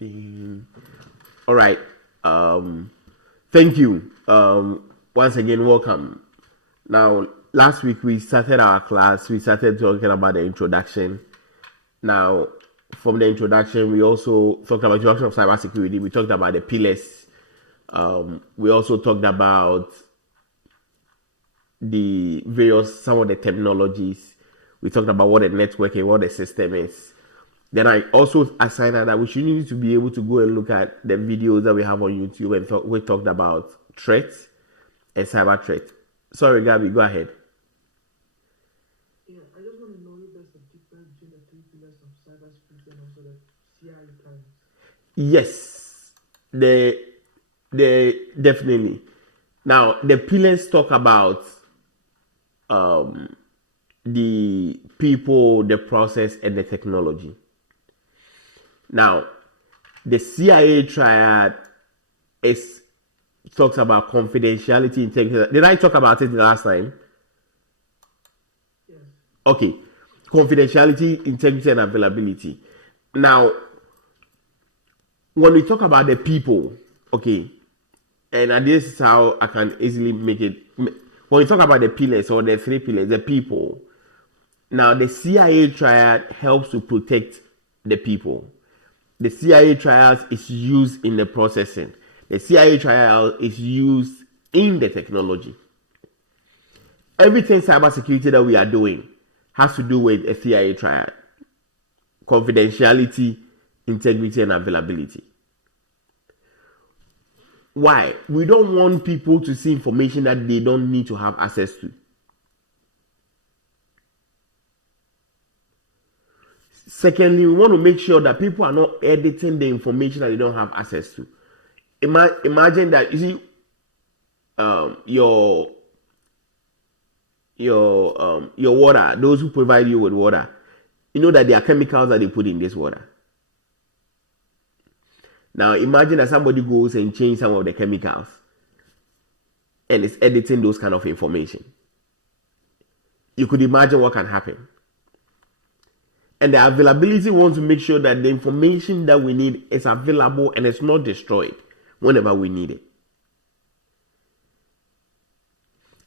All right. Thank you. Once again, welcome. Now, last week we started our class. We started talking about the introduction. Now, from the introduction, we also talked about introduction of cybersecurity. We talked about the pillars. We also talked about some of the terminologies. We talked about what a network and what a system is. Then I also assigned that we should need to be able to go and look at the videos that we have on YouTube, and we talked about threats and cyber threats. Sorry, Gabby, go ahead. Yeah, I just want to know if there's a difference between the three pillars of cybersecurity and also the CRE plans. Yes, they definitely. Now the pillars talk about the people, the process, and the technology. Now, the CIA triad talks about confidentiality, integrity. Did I talk about it the last time? Yes. Okay. Confidentiality, integrity, and availability. Now, when we talk about the people, okay, and this is how I can easily make it. When we talk about the pillars or the three pillars, the people, now the CIA triad helps to protect the people. The CIA triad is used in the processing. The CIA triad is used in the technology. Everything cybersecurity that we are doing has to do with a CIA triad: confidentiality, integrity, and availability. Why? We don't want people to see information that they don't need to have access to. Secondly, we want to make sure that people are not editing the information that they don't have access to. Imagine that, you see, your water, those who provide you with water, you know that there are chemicals that they put in this water. Now imagine that somebody goes and changes some of the chemicals and is editing those kind of information. You could imagine what can happen. And the availability wants to make sure that the information that we need is available and it's not destroyed whenever we need it.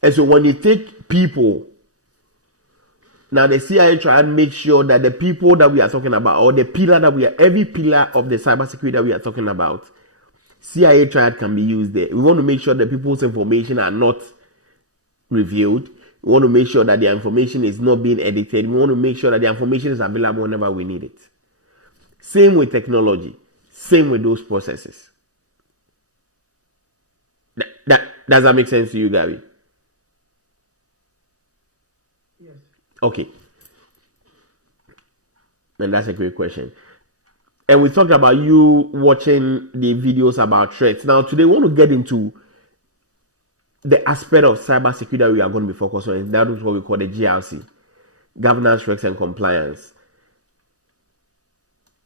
And so when you take people, now the CIA triad makes sure that the people that we are talking about, or the pillar that every pillar of the cybersecurity that we are talking about, CIA triad can be used there. We want to make sure that people's information are not revealed. We want to make sure that their information is not being edited. We want to make sure that the information is available whenever we need it. Same with technology. Same with those processes. Does that make sense to you, Gary? Yes. Okay. And that's a great question. And we talked about you watching the videos about threats. Now, today we want to get into the aspect of cybersecurity that we are going to be focused on. That is what we call the GRC, governance, risks, and compliance.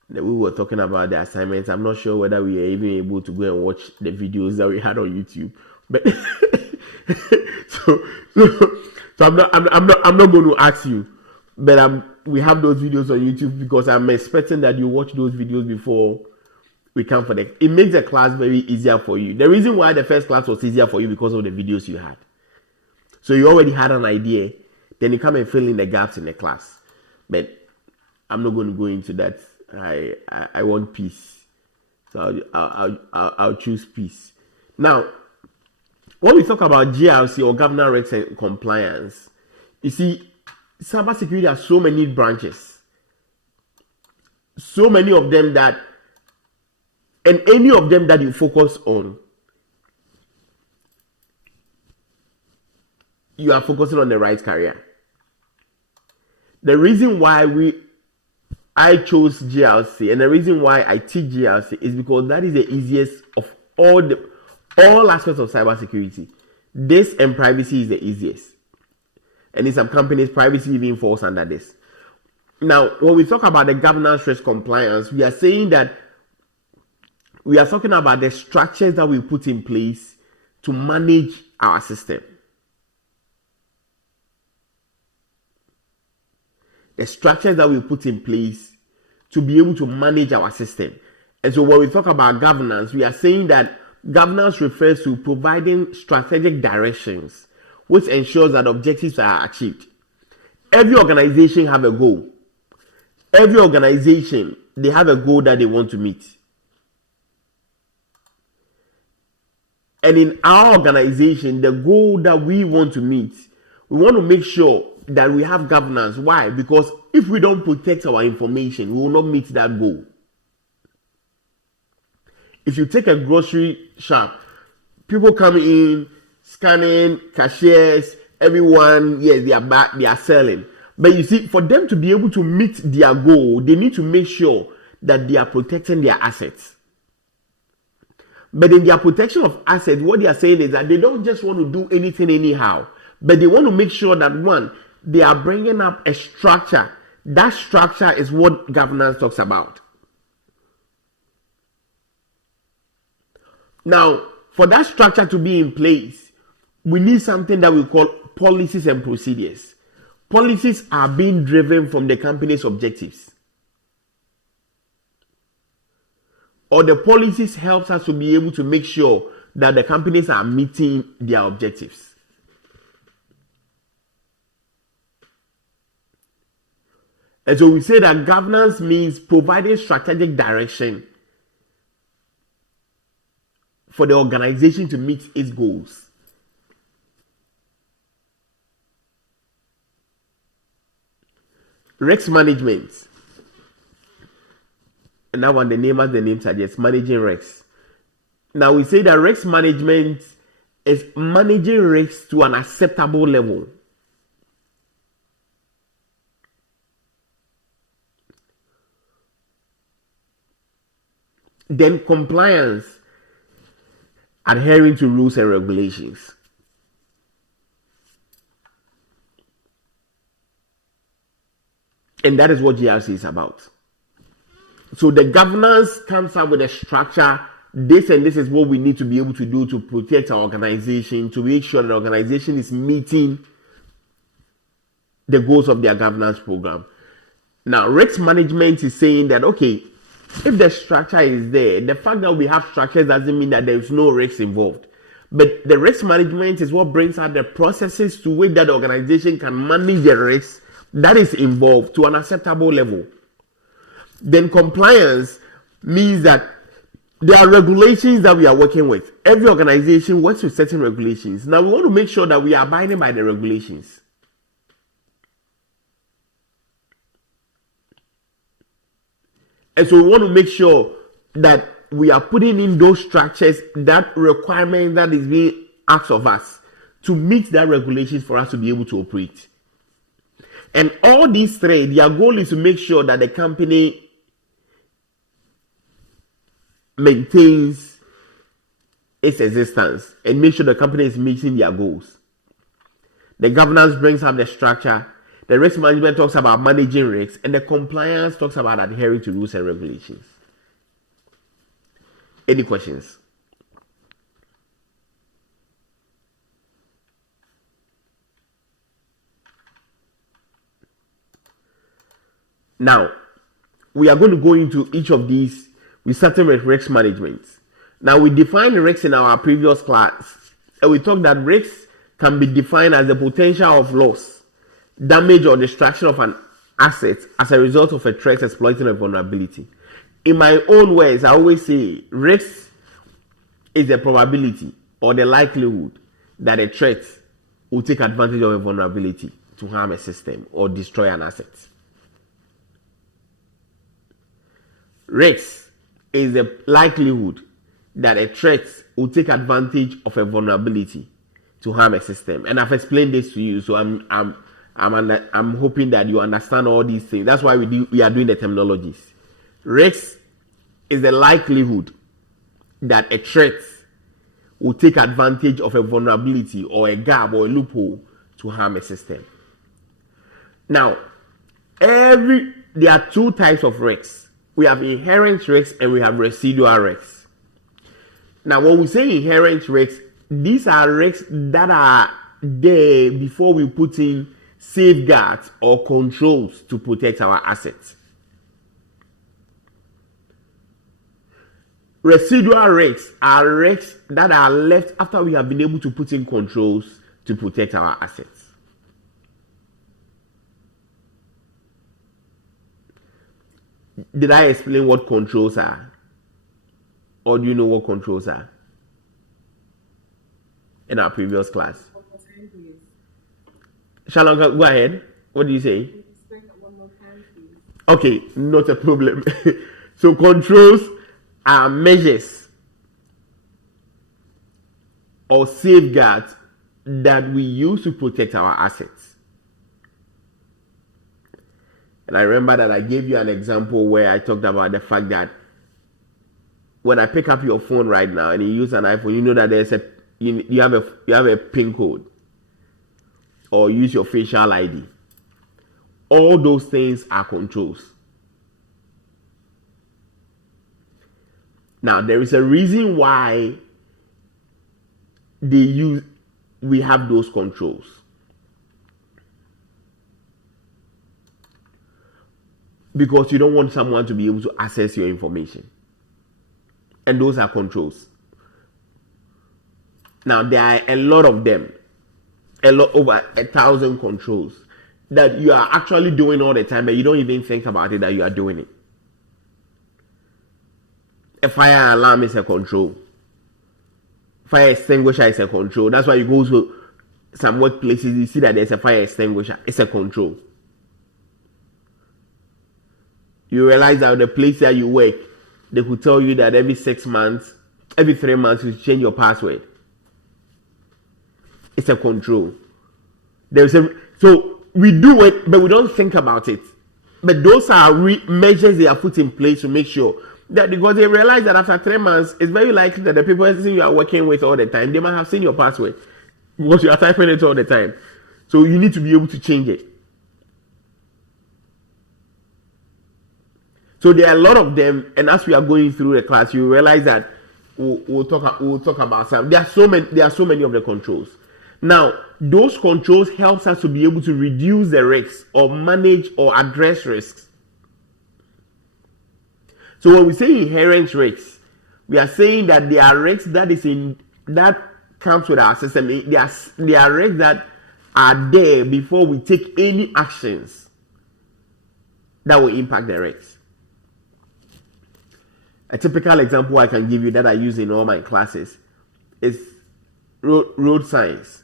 We were talking about the assignments. I'm not sure whether we are even able to go and watch the videos that we had on YouTube, but so I'm not going to ask you, but we have those videos on YouTube because I'm expecting that you watch those videos before we come for the. It makes the class very easier for you. The reason why the first class was easier for you because of the videos you had. So you already had an idea, then you come and fill in the gaps in the class. But I'm not going to go into that. I want peace, so I'll choose peace. Now, when we talk about GRC or governance, risks, and compliance, you see, cybersecurity has so many branches, so many of them that. And any of them that you focus on, you are focusing on the right career. The reason why I chose GRC and the reason why I teach GRC is because that is the easiest of all aspects of cybersecurity. This and privacy is the easiest. And in some companies, privacy even falls under this. Now, when we talk about the governance, risk, compliance, we are saying that we are talking about the structures that we put in place to manage our system. The structures that we put in place to be able to manage our system. And so when we talk about governance, we are saying that governance refers to providing strategic directions which ensures that objectives are achieved. Every organization have a goal. Every organization, they have a goal that they want to meet. And in our organization, the goal that we want to meet, we want to make sure that we have governance. Why? Because if we don't protect our information, we will not meet that goal. If you take a grocery shop, people come in, scanning, cashiers, everyone, yes, they are selling. But you see, for them to be able to meet their goal, they need to make sure that they are protecting their assets. But in their protection of assets, what they are saying is that they don't just want to do anything anyhow, but they want to make sure that, one, they are bringing up a structure. That structure is what governance talks about. Now, for that structure to be in place, we need something that we call policies and procedures. Policies are being driven from the company's objectives. Or the policies helps us to be able to make sure that the companies are meeting their objectives. And so we say that governance means providing strategic direction for the organization to meet its goals. Risk management. And that one, the name as the name suggests, managing risks. Now we say that risk management is managing risks to an acceptable level. Then compliance, adhering to rules and regulations. And that is what GRC is about. So the governance comes up with a structure. This and this is what we need to be able to do to protect our organization, to make sure the organization is meeting the goals of their governance program. Now, risk management is saying that, okay, if the structure is there, the fact that we have structures doesn't mean that there is no risk involved. But the risk management is what brings out the processes to which that organization can manage the risk that is involved to an acceptable level. Then compliance means that there are regulations that we are working with. Every organization works with certain regulations. Now we want to make sure that we are abiding by the regulations. And so we want to make sure that we are putting in those structures, that requirement that is being asked of us to meet that regulations for us to be able to operate. And all these three, their goal is to make sure that the company maintains its existence and make sure the company is meeting their goals. The governance brings up the structure. The risk management talks about managing risks, and the compliance talks about adhering to rules and regulations. Any questions? Now, we are going to go into each of these. We started with risk management. Now, we defined risks in our previous class, and we talked that risks can be defined as the potential of loss, damage, or destruction of an asset as a result of a threat exploiting a vulnerability. In my own words, I always say risk is the probability or the likelihood that a threat will take advantage of a vulnerability to harm a system or destroy an asset. Risk is the likelihood that a threat will take advantage of a vulnerability to harm a system. And I've explained this to you, so I'm hoping that you understand all these things. That's why we are doing the terminologies. Risk is the likelihood that a threat will take advantage of a vulnerability or a gap or a loophole to harm a system. Now, there are two types of risks. We have inherent risks and we have residual risks. Now, when we say inherent risks, these are risks that are there before we put in safeguards or controls to protect our assets. Residual risks are risks that are left after we have been able to put in controls to protect our assets. Did I explain what controls are? Or do you know what controls are? In our previous class. Shalom, go ahead. What do you say? Okay, not a problem. So controls are measures or safeguards that we use to protect our assets. And I remember that I gave you an example where I talked about the fact that when I pick up your phone right now and you use an iPhone, you know that there's you have a PIN code, or use your facial ID. All those things are controls. Now there is a reason why we have those controls. Because you don't want someone to be able to access your information. And those are controls. Now there are a lot of them, over 1,000 controls that you are actually doing all the time, but you don't even think about it that you are doing it. A fire alarm is a control. Fire extinguisher is a control. That's why you go to some workplaces, you see that there's a fire extinguisher. It's a control. You realize that the place that you work, they could tell you that every 3 months, you change your password. It's a control. So we do it, but we don't think about it. But those are measures they are put in place to make sure that, because they realize that after 3 months, it's very likely that the people you are working with all the time, they might have seen your password because you are typing it all the time. So you need to be able to change it. So there are a lot of them, and as we are going through the class, you realize that we'll talk about some. There are so many of the controls. Now, those controls helps us to be able to reduce the risks or manage or address risks. So when we say inherent risks, we are saying that there are risks that comes with our system. There are risks that are there before we take any actions that will impact the risks. A typical example I can give you that I use in all my classes is road signs.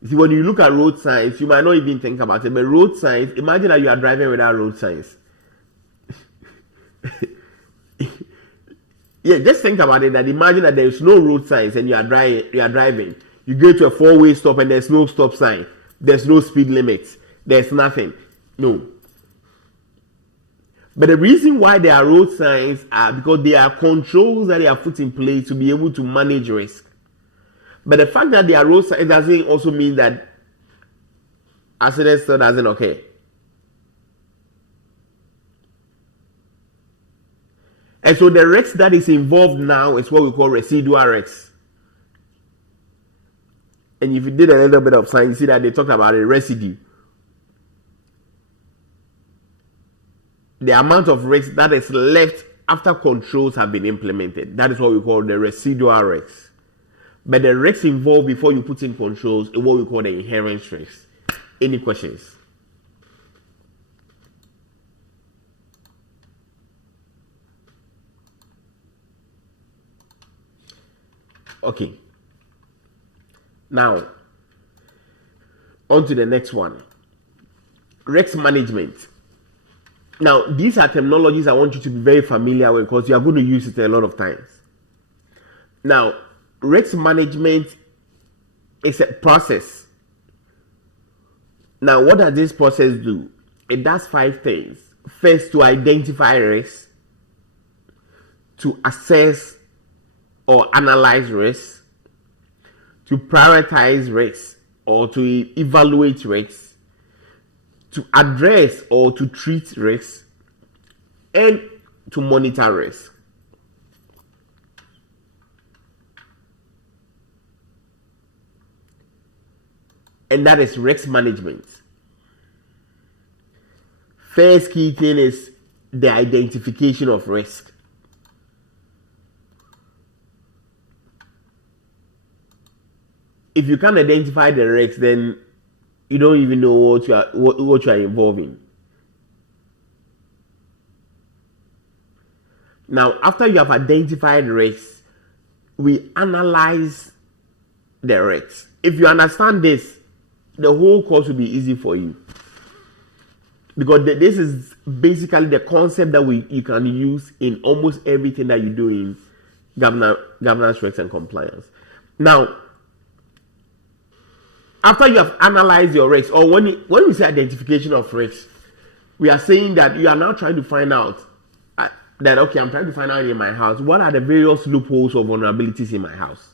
You see, when you look at road signs, you might not even think about it, but road signs, imagine that you are driving without road signs. Yeah, just think about it. That imagine that there is no road signs and you are driving. You go to a 4-way stop and there's no stop sign. There's no speed limits. There's nothing. No. But the reason why there are road signs are because there are controls that they are put in place to be able to manage risk. But the fact that there are road signs doesn't also mean that accident still doesn't occur. And so the risk that is involved now is what we call residual risks. And if you did a little bit of science, you see that they talked about a residue. The amount of risk that is left after controls have been implemented. That is what we call the residual risks. But the risks involved before you put in controls is what we call the inherent risks. Any questions? Okay. Now, on to the next one. Risk management. Now, these are terminologies I want you to be very familiar with because you are going to use it a lot of times. Now, risk management is a process. Now, what does this process do? It does 5 things. First, to identify risks, to assess or analyze risks, to prioritize risks or to evaluate risks, to address or to treat risks, and to monitor risk. And that is risk management. First key thing is the identification of risk. if you can't identify the risks, then you don't even know what you are involved in. Now, after you have identified risks, we analyze the risks. If you understand this, the whole course will be easy for you, because this is basically the concept that you can use in almost everything that you do in governance, risks, and compliance. Now, after you have analyzed your risks, or when we say identification of risks, we are saying that you are now trying to find out that, okay, I'm trying to find out in my house, what are the various loopholes or vulnerabilities in my house.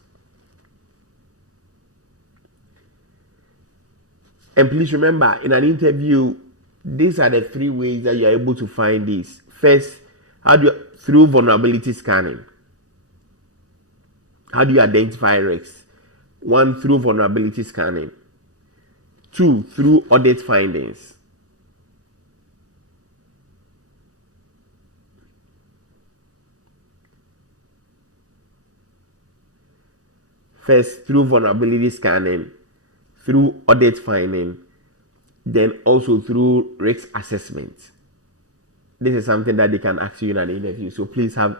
And please remember, in an interview, these are the 3 ways that you are able to find these. First, through vulnerability scanning. How do you identify risks? 1, through vulnerability scanning. 2, through audit findings. First, through vulnerability scanning, through audit finding, then also through risk assessment. This is something that they can ask you in an interview, so please have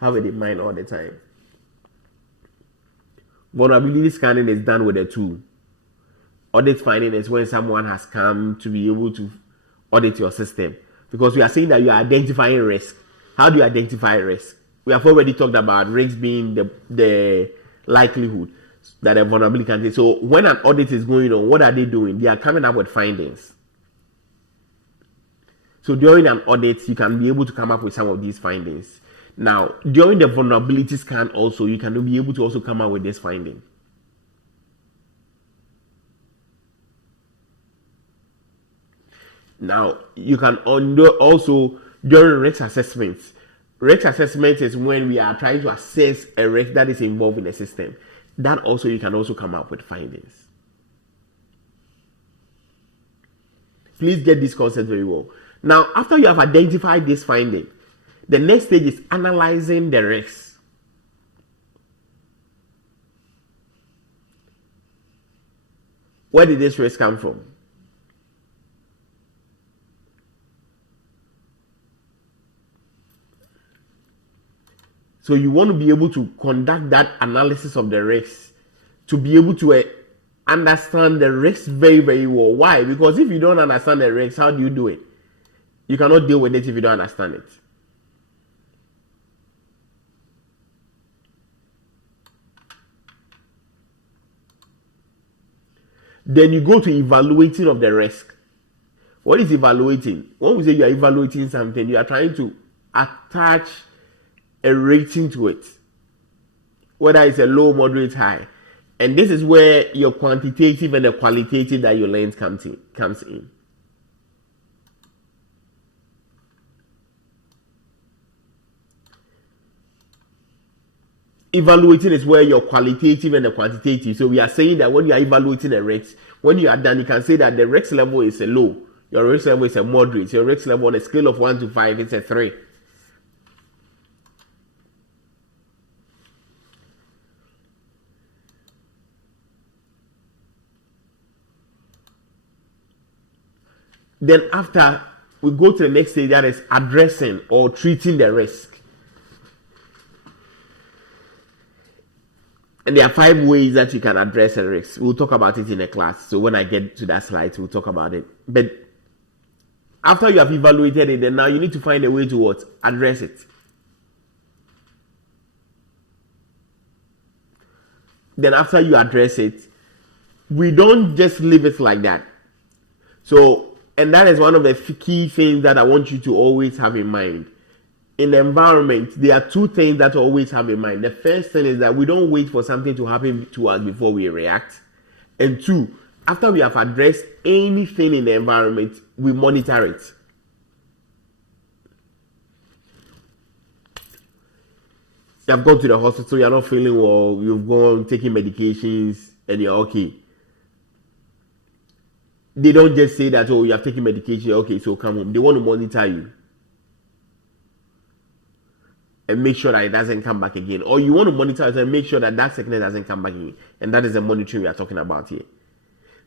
it in mind all the time. Vulnerability scanning is done with a tool. Audit finding is when someone has come to be able to audit your system, because we are saying that you are identifying risk. How do you identify risk? We have already talked about risk being the likelihood that a vulnerability can take. So when an audit is going on, what are they doing? They are coming up with findings. So during an audit, you can be able to come up with some of these findings. Now, during the vulnerability scan also, you can be able to also come up with this finding. Now, you can also during risk assessments. Risk assessment is when we are trying to assess a risk that is involved in the system. That also, you can also come up with findings. Please get this concept very well. Now, after you have identified this finding, the next stage is analyzing the risks. Where did this risk come from? So you want to be able to conduct that analysis of the risks to be able to understand the risks very, very well. Why? Because if you don't understand the risks, how do you do it? You cannot deal with it if you don't understand it. Then you go to evaluating of the risk. What is evaluating? When we say you are evaluating something, you are trying to attach a rating to it, whether it's a low, moderate, high. And this is where your quantitative and the qualitative that you learned comes in. Evaluating is where your qualitative and the quantitative. So we are saying that when you are evaluating a risk, when you are done, you can say that the risk level is a low, your risk level is a moderate, your risk level on a scale of 1 to 5 is a 3. Then after, we go to the next stage, that is addressing or treating the risk. And there are 5 ways that you can address a risk. We'll talk about it in a class. So when I get to that slide, we'll talk about it. But after you have evaluated it, then now you need to find a way to what? Address it. Then after you address it, we don't just leave it like that. So, and that is one of the key things that I want you to always have in mind. In the environment, there are 2 things that you always have in mind. The first thing is that we don't wait for something to happen to us before we react. And 2, after we have addressed anything in the environment, we monitor it. You have gone to the hospital, you're not feeling well, you've gone taking medications, and you're okay. They don't just say that, oh, you have taken medication, okay, so come home. They want to monitor you. and make sure that it doesn't come back again, or you want to monitor it and make sure that that sickness doesn't come back again, and that is the monitoring we are talking about here.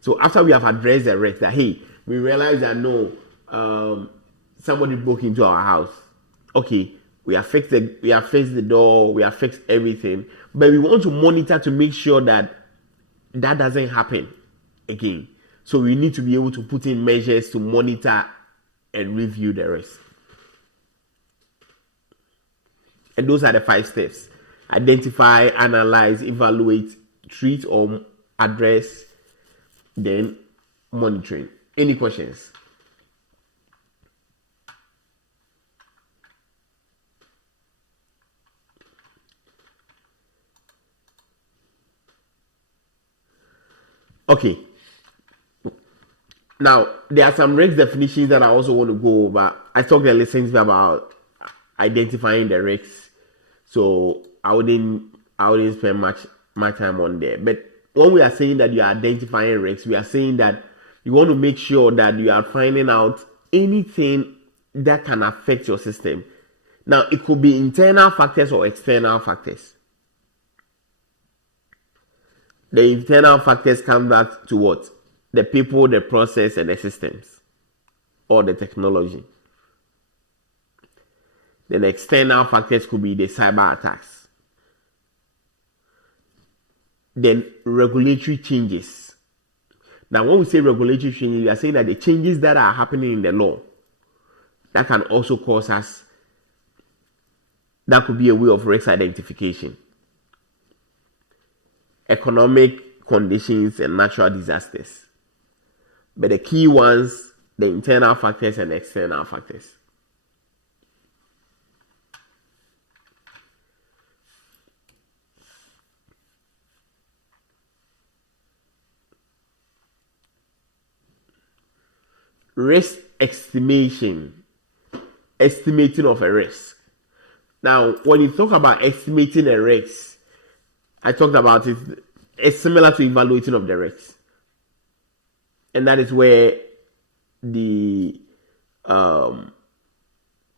So after we have addressed the risk that, hey, we realize that no, somebody broke into our house. Okay, we have fixed the door, we have fixed everything, but we want to monitor to make sure that that doesn't happen again. So we need to be able to put in measures to monitor and review the risk. And those are the 5 steps: identify, analyze, evaluate, treat or address, then monitoring. Any questions? Okay. Now, there are some risk definitions that I also want to go over. I talked a little about identifying the risks, so I wouldn't spend much time on there. But when we are saying that you are identifying risks, we are saying that you want to make sure that you are finding out anything that can affect your system. Now, it could be internal factors or external factors. The internal factors come back to what? The people, the process, and the systems, or the technology. Then the external factors could be the cyber attacks. Then regulatory changes. Now, when we say regulatory changes, we are saying that the changes that are happening in the law, that can also cause us, that could be a way of risk identification. Economic conditions and natural disasters. But the key ones, the internal factors and external factors. Risk estimation, estimating of a risk. Now, when you talk about estimating a risk, I talked about it, it's similar to evaluating of the risks. And that is where the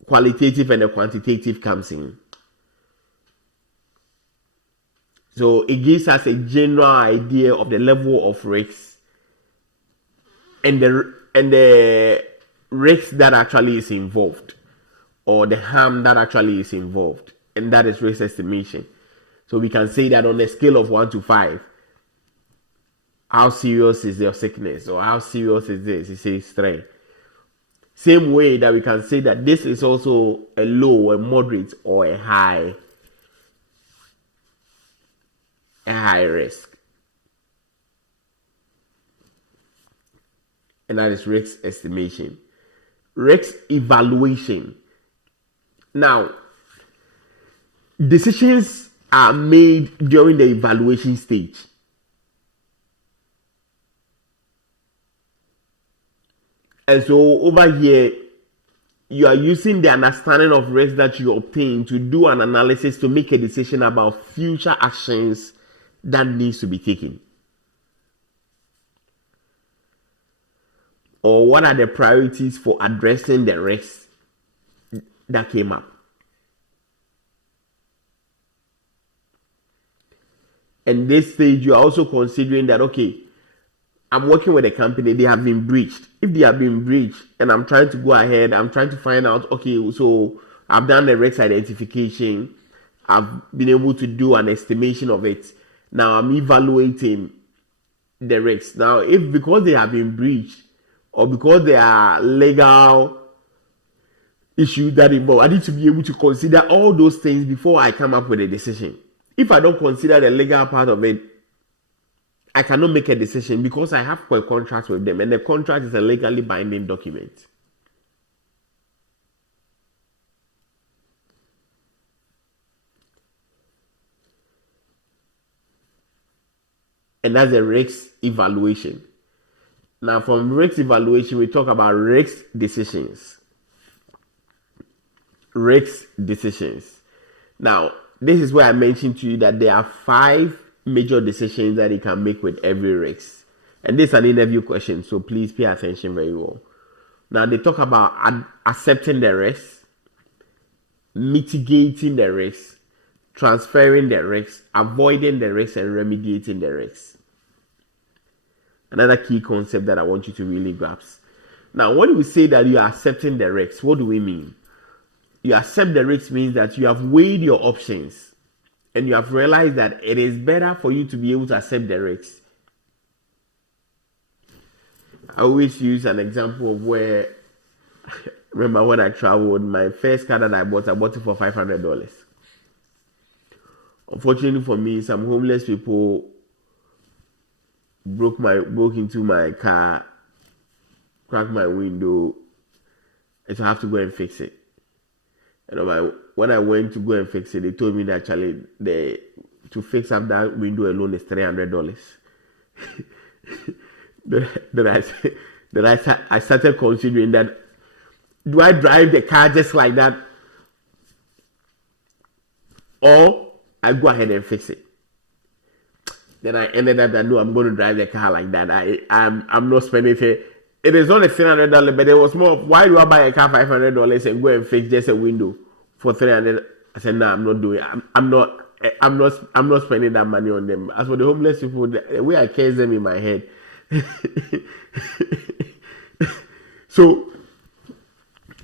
qualitative and the quantitative comes in. So it gives us a general idea of the level of risks and the risk that actually is involved, or the harm that actually is involved, and that is risk estimation. So we can say that on a scale of 1 to 5, how serious is your sickness, or how serious is this? It says 3. Same way that we can say that this is also a low, a moderate, or a high risk. And that is risk estimation. Risk evaluation. Now, decisions are made during the evaluation stage. And so over here, you are using the understanding of risk that you obtain to do an analysis to make a decision about future actions that needs to be taken. Or what are the priorities for addressing the risks that came up. And this stage, you are also considering that, okay, I'm working with a company, they have been breached. If they have been breached and I'm trying to go ahead, I'm trying to find out, okay, so I've done the risk identification, I've been able to do an estimation of it. Now I'm evaluating the risks. Now, if because they have been breached or because there are legal issues that involve, I need to be able to consider all those things before I come up with a decision. If I don't consider the legal part of it, I cannot make a decision because I have a contract with them, and the contract is a legally binding document. And that's a risk evaluation. Now, from risk evaluation, we talk about risk decisions. Risk decisions. Now, this is where I mentioned to you that there are 5 major decisions that you can make with every risk. And this is an interview question, so please pay attention very well. Now, they talk about accepting the risk, mitigating the risk, transferring the risk, avoiding the risk, and remediating the risk. Another key concept that I want you to really grasp. Now, when we say that you are accepting the risk, what do we mean? You accept the risk means that you have weighed your options and you have realized that it is better for you to be able to accept the risk. I always use an example of where, remember when I traveled, my first car that I bought it for $500. Unfortunately for me, some homeless people broke into my car, cracked my window, and so I have to go and fix it. And when I went to go and fix it, they told me that actually to fix up that window alone is $300. then I started considering that, do I drive the car just like that, or I go ahead and fix it? Then I ended up that no, I'm going to drive the car like that. I'm not spending it. It is not a $300, but it was more of, why do I buy a car $500 and go and fix just a window for $300? I said, no, I'm not doing it. I'm not spending that money on them. As for the homeless people, the way I curse them in my head. So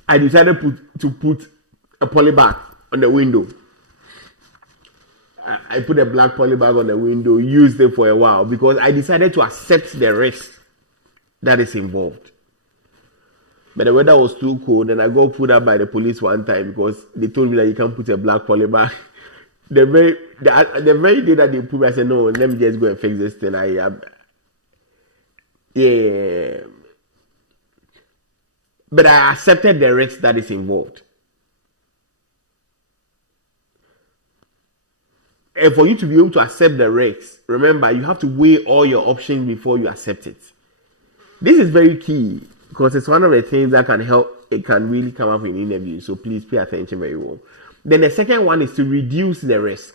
I decided to put a poly bag on the window. I put a black poly bag on the window, used it for a while because I decided to accept the risk that is involved. But the weather was too cold, and I got pulled up by the police one time because they told me that you can't put a black poly bag. The very day that they put me, I said, no, let me just go and fix this thing. Yeah. But I accepted the risk that is involved. And for you to be able to accept the risk, remember, you have to weigh all your options before you accept it. This is very key because it's one of the things that can help. It can really come up in interviews. So please pay attention very well. Then the second one is to reduce the risk.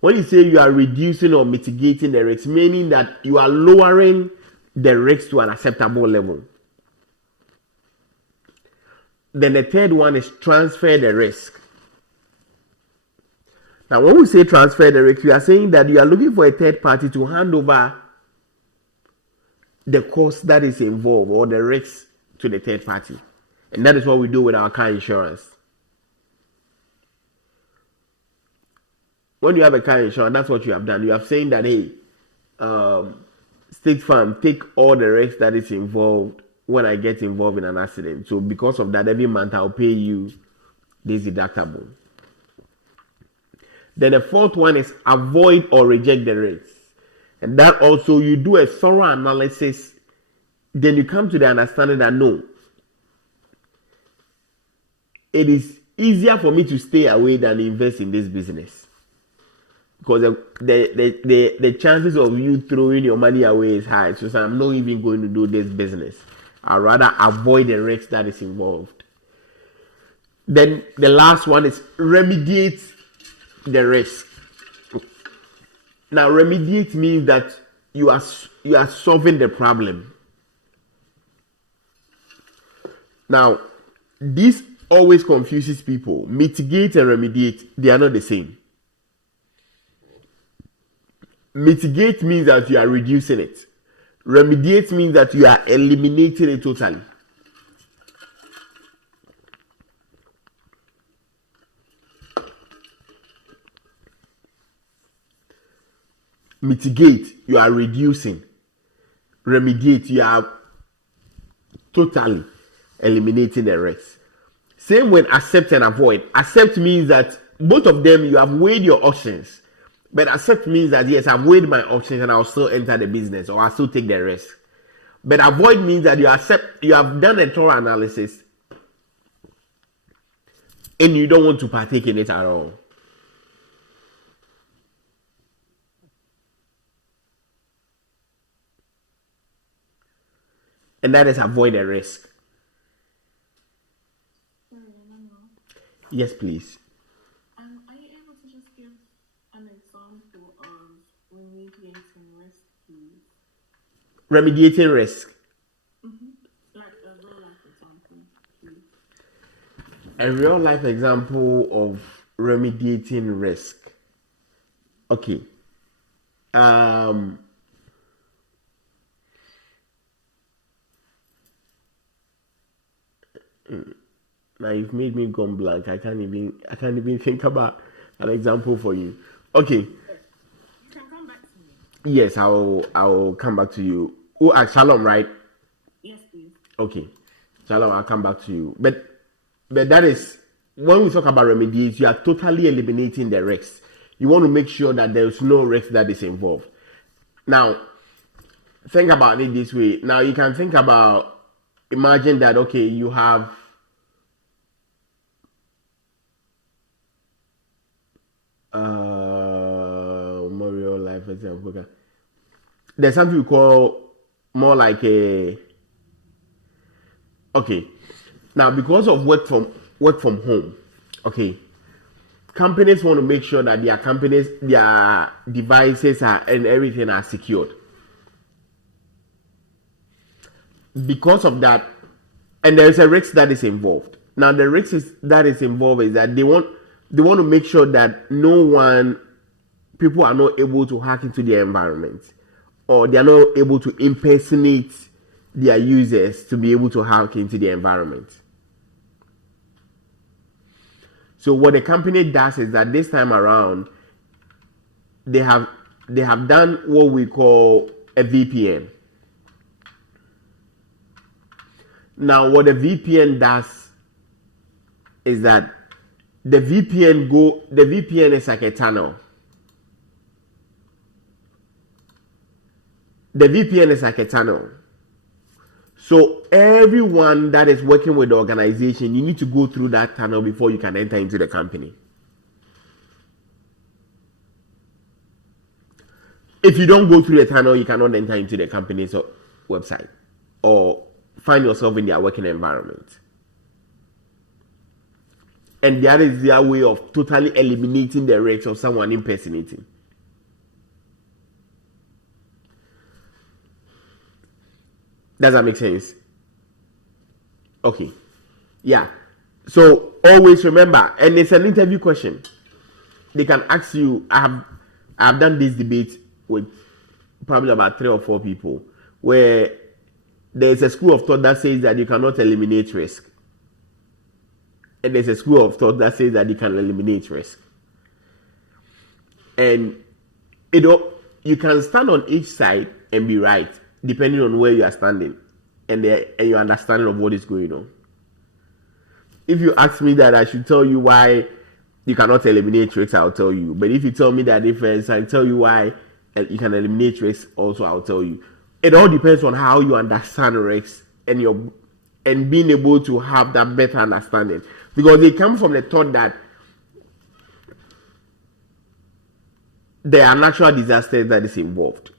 When you say you are reducing or mitigating the risk, meaning that you are lowering the risk to an acceptable level. Then the third one is transfer the risk. Now, when we say transfer the risk, we are saying that you are looking for a third party to hand over the cost that is involved or the risk to the third party. And that is what we do with our car insurance. When you have a car insurance, that's what you have done. You have saying that, hey, State Farm, take all the risk that is involved when I get involved in an accident. So because of that, every month I'll pay you this deductible. Then the fourth one is avoid or reject the risk. And that also, you do a thorough analysis. Then you come to the understanding that no, it is easier for me to stay away than invest in this business. Because the chances of you throwing your money away is high. So I'm not even going to do this business. I'd rather avoid the risk that is involved. Then the last one is remediate the risk. Now, remediate means that you are solving the problem. Now, this always confuses people. Mitigate and remediate, they are not the same. Mitigate means that you are reducing it. Remediate means that you are eliminating it totally. Mitigate, you are reducing. Remediate, you are totally eliminating the risk. Same when accept and avoid. Accept means that both of them, you have weighed your options. But accept means that, yes, I've weighed my options and I'll still enter the business or I'll still take the risk. But avoid means that you have done a thorough analysis and you don't want to partake in it at all. And that is avoid the risk. Yes, please. Are you able to just give an example of remediating risk, please? Remediating risk. Like a real life example, please. A real life example of remediating risk. Okay. Now you've made me gone blank. I can't even think about an example for you. Okay. You can come back to me. Yes, I'll come back to you. Oh, Shalom, right? Yes, please. Okay. Shalom, I'll come back to you. But that is when we talk about remedies, you are totally eliminating the risks. You want to make sure that there's no risk that is involved. Now, think about it this way. Now you can think about, imagine that, okay, you have more real life example. There's something we call more like a, okay, now because of work from home, okay, companies want to make sure that their devices and everything are secured. Because of that, and there is a risk that is involved. Now the risk that is involved is that they want to make sure that people are not able to hack into their environment, or they are not able to impersonate their users to be able to hack into their environment. So what the company does is that this time around, they have done what we call a VPN. Now, what the VPN does is that the VPN is like a tunnel. The VPN is like a tunnel. So everyone that is working with the organization, you need to go through that tunnel before you can enter into the company. If you don't go through the tunnel, you cannot enter into the company's website or find yourself in their working environment. And that is their way of totally eliminating the risk of someone impersonating. Does that make sense? Okay. Yeah. So always remember, and it's an interview question. They can ask you, I have done this debate with probably about 3 or 4 people, where there's a school of thought that says that you cannot eliminate risk. And there's a school of thought that says that you can eliminate risk. And you can stand on each side and be right, depending on where you are standing and your understanding of what is going on. If you ask me that I should tell you why you cannot eliminate risk, I'll tell you. But if you tell me that difference, I tell you why you can eliminate risk, also I'll tell you. It all depends on how you understand risk and being able to have that better understanding. Because they come from the thought that there are natural disasters that is involved.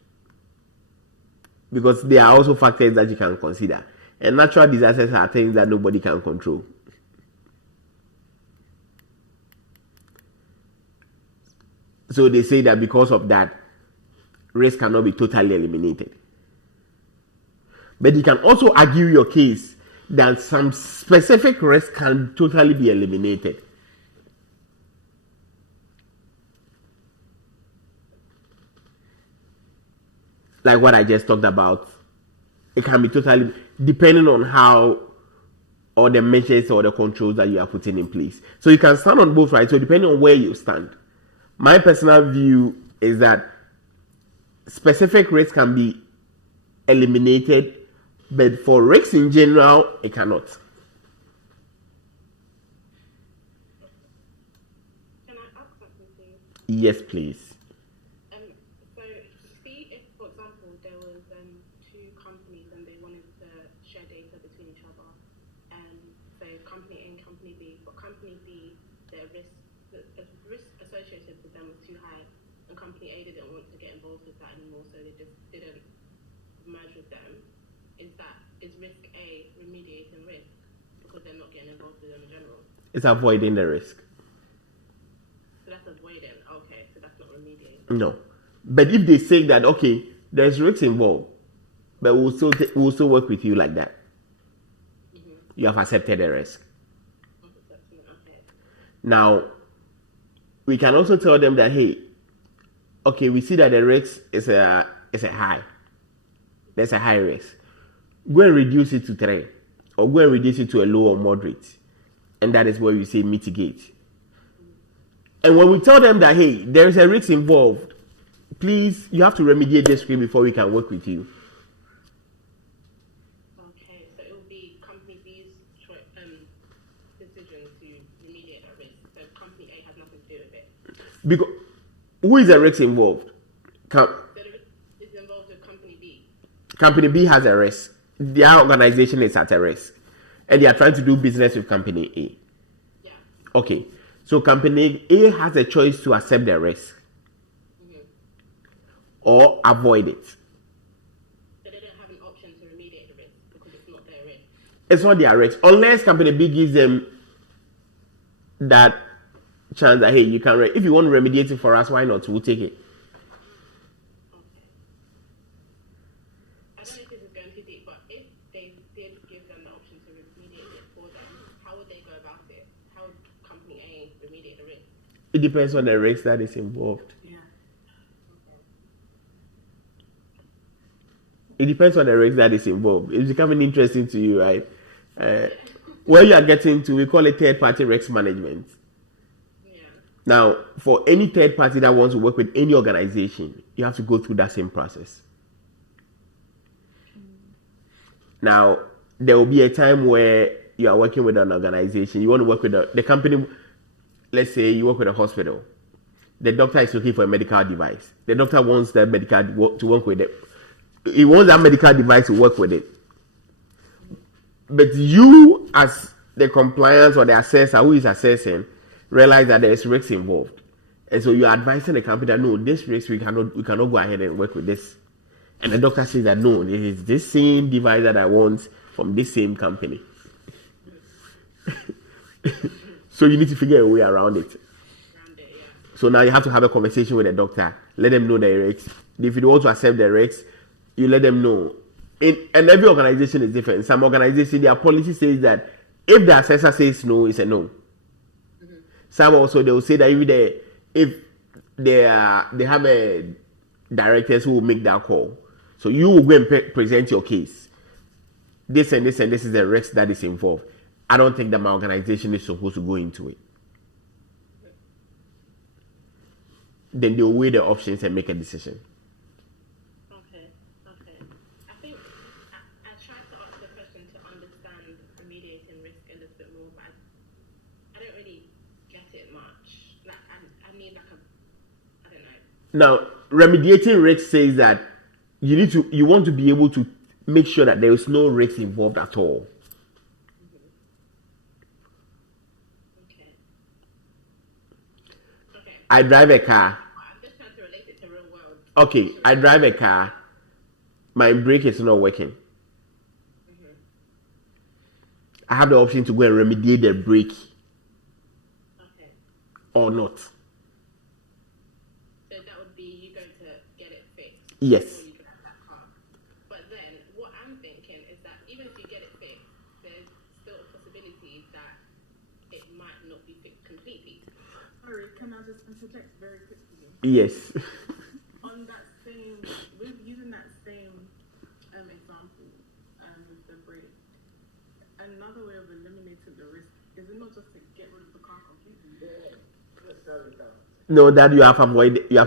Because there are also factors that you can consider. And natural disasters are things that nobody can control. So they say that because of that, risk cannot be totally eliminated. But you can also argue your case that some specific risk can totally be eliminated. Like what I just talked about, it can be totally, depending on how, or the measures or the controls that you are putting in place. So you can stand on both, right? So depending on where you stand. My personal view is that specific risks can be eliminated, but for risks in general, it cannot. Can I ask something, please? Yes, please. So, see if, for example, there was 2 companies and they wanted to share data between each other. So company A and company B, but company B, the risk associated with them was too high, and company A didn't want to get involved with that anymore, so they just didn't merge with them. Is risk A remediating risk because they're not getting involved with them in general? It's avoiding the risk. So that's avoiding. Okay, so that's not remediating. No, but if they say that, okay, there's risk involved, but we'll still work with you like that. Mm-hmm. You have accepted the risk. Now, we can also tell them that, hey, okay, we see that the risk is a high. There's a high risk. Go and reduce it to 3, or go and reduce it to a low or moderate. And that is where we say mitigate. And when we tell them that, hey, there is a risk involved, please, you have to remediate this risk before we can work with you. Okay, so it will be company B's decision to remediate that risk. So company A has nothing to do with it. Because who is the risk involved? So the risk is involved with company B. Company B has a risk. Their organization is at a risk. And they are trying to do business with company A. Yeah. Okay. So company A has a choice to accept the risk or avoid it. So they don't have an option to remediate the risk because it's not their risk. It's not their risk. Unless company B gives them that chance that, hey, you can, if you want to remediate it for us, why not? We'll take it. I don't know if this is going too deep, but if they did give them the option to remediate it for them, how would they go about it? How would company A remediate the risk? It depends on the risk that is involved. Yeah. It depends on the risk that is involved. It's becoming interesting to you, right? Where you are getting to, we call it third-party risk management. Yeah. Now, for any third party that wants to work with any organization, you have to go through that same process. Now, there will be a time where you are working with an organization. You want to work with the company. Let's say you work with a hospital. The doctor is looking for a medical device. The doctor wants that medical to work with it. He wants that medical device to work with it. But you, as the compliance or the assessor who is assessing, realize that there is risk involved. And so you are advising the company that, no, this risk, we cannot go ahead and work with this. And the doctor says that, no, it is this same device that I want from this same company. So you need to figure a way around it. So now you have to have a conversation with the doctor. Let them know the risks. If you don't want to accept the risks, you let them know. And every organization is different. Some organizations, their policy says that if the assessor says no, it's a no. Mm-hmm. Some also, they will say that if they have a directors who will make that call. So you will go and present your case. This and this and this is the risk that is involved. I don't think that my organization is supposed to go into it. Then they'll weigh the options and make a decision. Okay. I think I tried to ask the question to understand remediating risk a little bit more, but I don't really get it much. Like I need I don't know. Now, remediating risk says that you want to be able to make sure that there is no risk involved at all. Okay. I drive a car. I'm just trying to relate it to real world. Okay, I drive a car. My brake is not working. Mm-hmm. I have the option to go and remediate the brake. Okay. Or not. So that would be you go to get it fixed. Yes. Before you drive that car. But then what I'm thinking is that even if you get it fixed, there's still a possibility that it might not be fixed completely. Sorry, can I just interject very quickly? Yes. On that same, with using that same example with the brake, another way of eliminating the risk is it not just to get rid of the car completely? No, that you have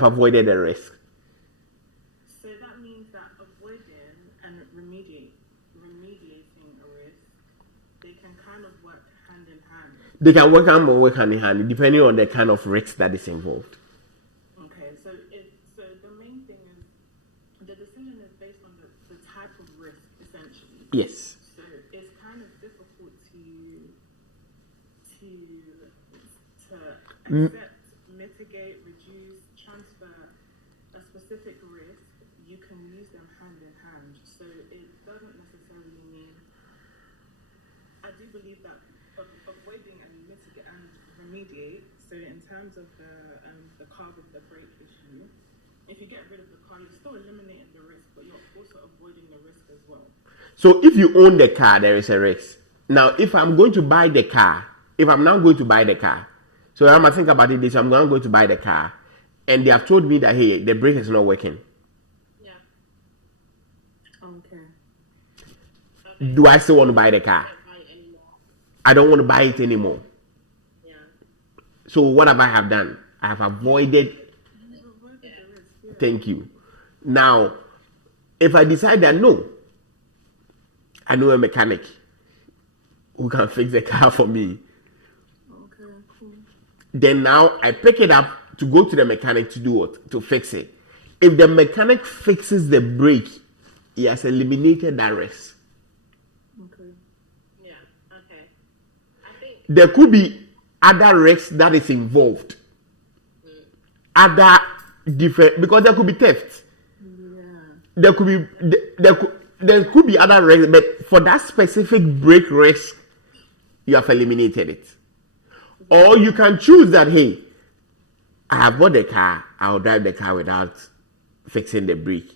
avoided the risk. So that means that avoiding and remediating a risk, they can kind of work hand in hand. They can work hand in hand, depending on the kind of risk that is involved. Okay, so the main thing is the decision is based on the type of risk, essentially. Yes. So it's kind of difficult to accept, mitigate, reduce, transfer a specific risk. You can use them hand in hand. So it doesn't necessarily mean. I do believe that avoiding and mitigate and remediate. So in terms of the car with the brake issue, if you get rid of the car, you're still eliminating the risk, but you're also avoiding the risk as well. So if you own the car, there is a risk. Now, if I'm now going to buy the car, So I'm think about it. This I'm going to buy the car, and they have told me that hey, the brake is not working. Yeah. Okay. Do I still want to buy the car? Don't buy it anymore. I don't want to buy it anymore. Yeah. So what have I have done? I have avoided. Thank you. Now, if I decide that no, I know a mechanic who can fix the car for me. Okay, cool. Then now I pick it up to go to the mechanic to do what? To fix it. If the mechanic fixes the brake, he has eliminated that risk. Okay. Yeah. Okay. I think. There could be other risks that is involved. Other different, because there could be theft. Yeah. There could be there could be other risks, but for that specific brake risk, you have eliminated it. Or you can choose that hey, I have bought the car, I'll drive the car without fixing the brake.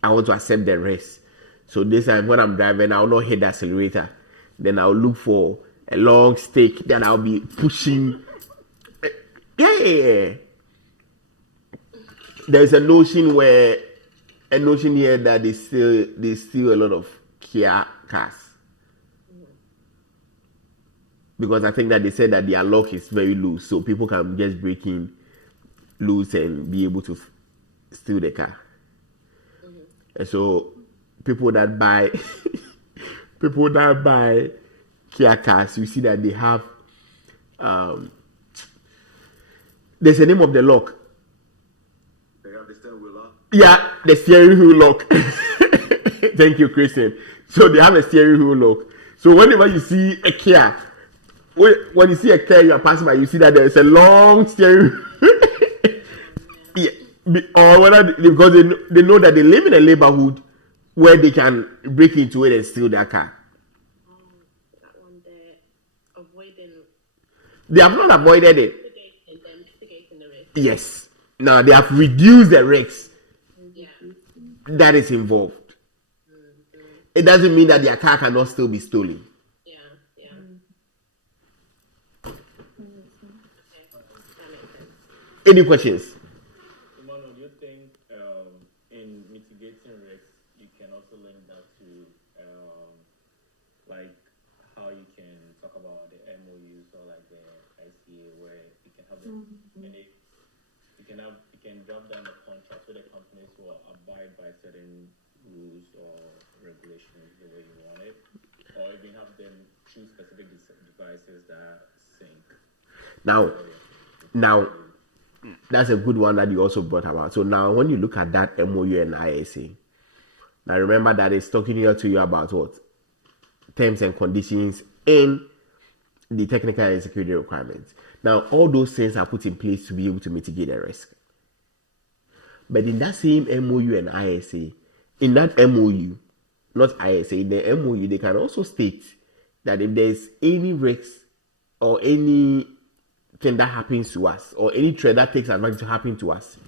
I want to accept the risk. So this time when I'm driving, I'll not hit the accelerator. Then I'll look for a long stick that I'll be pushing. Yeah. There's a notion here that they steal a lot of Kia cars. Because I think that they said that the unlock is very loose, so people can just break in loose and be able to steal the car. And so people that buy Kia cars, you see that they have there's a name of the lock. They have the steering wheel lock. Yeah, the steering wheel lock. Thank you, Christian. So they have a steering wheel lock. So whenever you see a Kia, when you see a Kia you are passing by, you see that there is a long steering. Yeah, or whether because they know that they live in a neighborhood where they can break into it and steal their car. Oh, that one there. Avoiding. They have not avoided it. Mitigating the risk. Yes. Now they have reduced the risks Yeah. that is involved. It doesn't mean that their car cannot still be stolen. Yeah. Yeah. Okay. That makes sense. Any questions? Emmanuel, do you think in mitigating risks, you can also link that to like how you can talk about the MOUs or like the ICA where you can have them you can drop down the contract with the companies who abide by certain rules or regulations the way you want it, or even have them choose specific devices that sync. Now, that's a good one that you also brought about. So now, when you look at that MOU and ISA, now remember that it's talking here to you about what? Terms and conditions in the technical and security requirements. Now, all those things are put in place to be able to mitigate the risk. But in that same MOU and ISA, in that MOU, not ISA, in the MOU, they can also state that if there's any risk or anything that happens to us, or any threat that takes advantage to happen to us,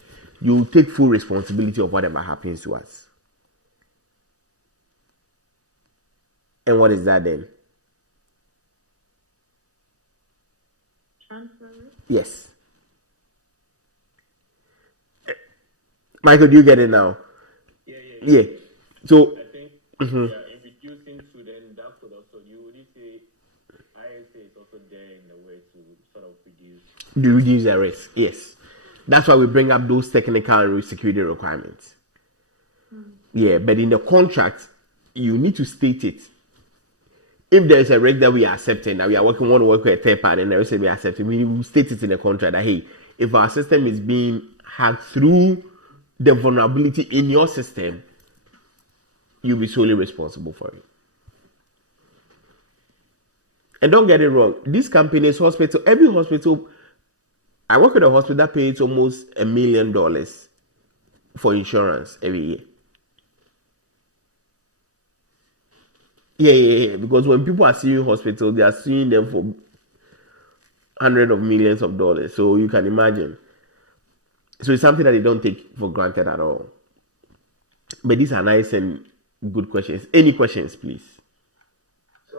you take full responsibility of whatever happens to us. And what is that then? Transfer risk? Yes. Michael, do you get it now? Yeah. So, I think in reducing to then that could also, you would say ISA is also there in a way to sort of reduce the risk. Yes. That's why we bring up those technical and security requirements. Yeah, but in the contract, you need to state it. If there is a risk that we are accepting, that we are want to work with a third party, and there is a we are accepting, we will state it in the contract that hey, if our system is being hacked through the vulnerability in your system, you'll be solely responsible for it. And don't get it wrong, these companies, hospital, every hospital, I work with a hospital that pays almost $1 million for insurance every year. Yeah, because when people are suing hospitals, they are suing them for hundreds of millions of dollars. So you can imagine. So it's something that they don't take for granted at all. But these are nice and good questions. Any questions, please? So,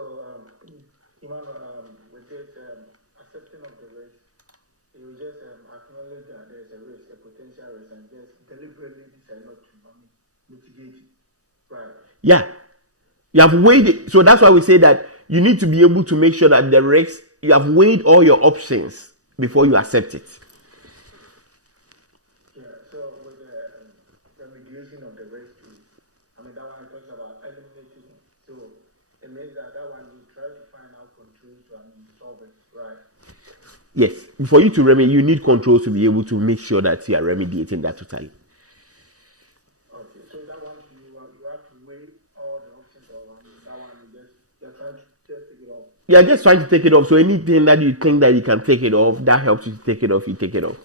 Emmanuel, with this accepting of the risk, that there's a risk, a potential risk, and just deliberately decide not to mitigate it. Right. Yeah. You have weighed it. So that's why we say that you need to be able to make sure that the risks, you have weighed all your options before you accept it. Yeah, so with the remediation of the risk, I mean, that one talks about eliminating. So it means that one you try to find out controls to solve it, right? Yes. For you to remedy, you need controls to be able to make sure that you are remediating that totally. Okay, so that one you have to weigh all the options, or that one you're trying to just take it off. You're just trying to take it off. So anything that you think that you can take it off, that helps you to take it off, you take it off.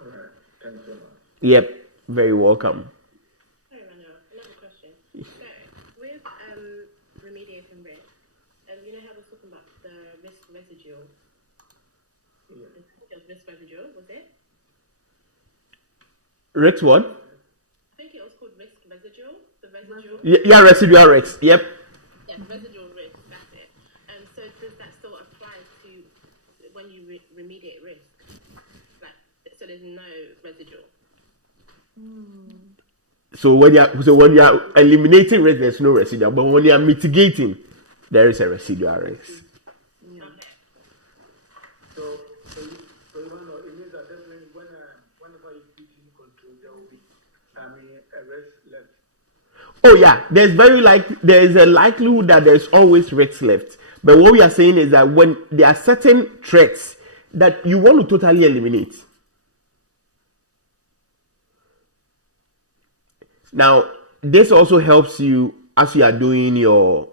All right, thanks so much. Yep, very welcome. Sorry, Manuel, another question. So, with remediating risk, you know how we're talking about the risk residual? Yeah. It was risk residual, was it? Risk what? I think it was called risk residual. The residual. Yeah, residual risk. Yep. Yeah, residual risk. That's it. So does that still apply to when you remediate risk? Like, so there's no residual. So when you are eliminating risk, there's no residual. But when you are mitigating, there is a residual risk. Okay. So you know, it means that definitely whenever you put in control, there will be, a risk left. Oh yeah, there is a likelihood that there's always risk left. But what we are saying is that when there are certain threats that you want to totally eliminate. Now, this also helps you as you are doing your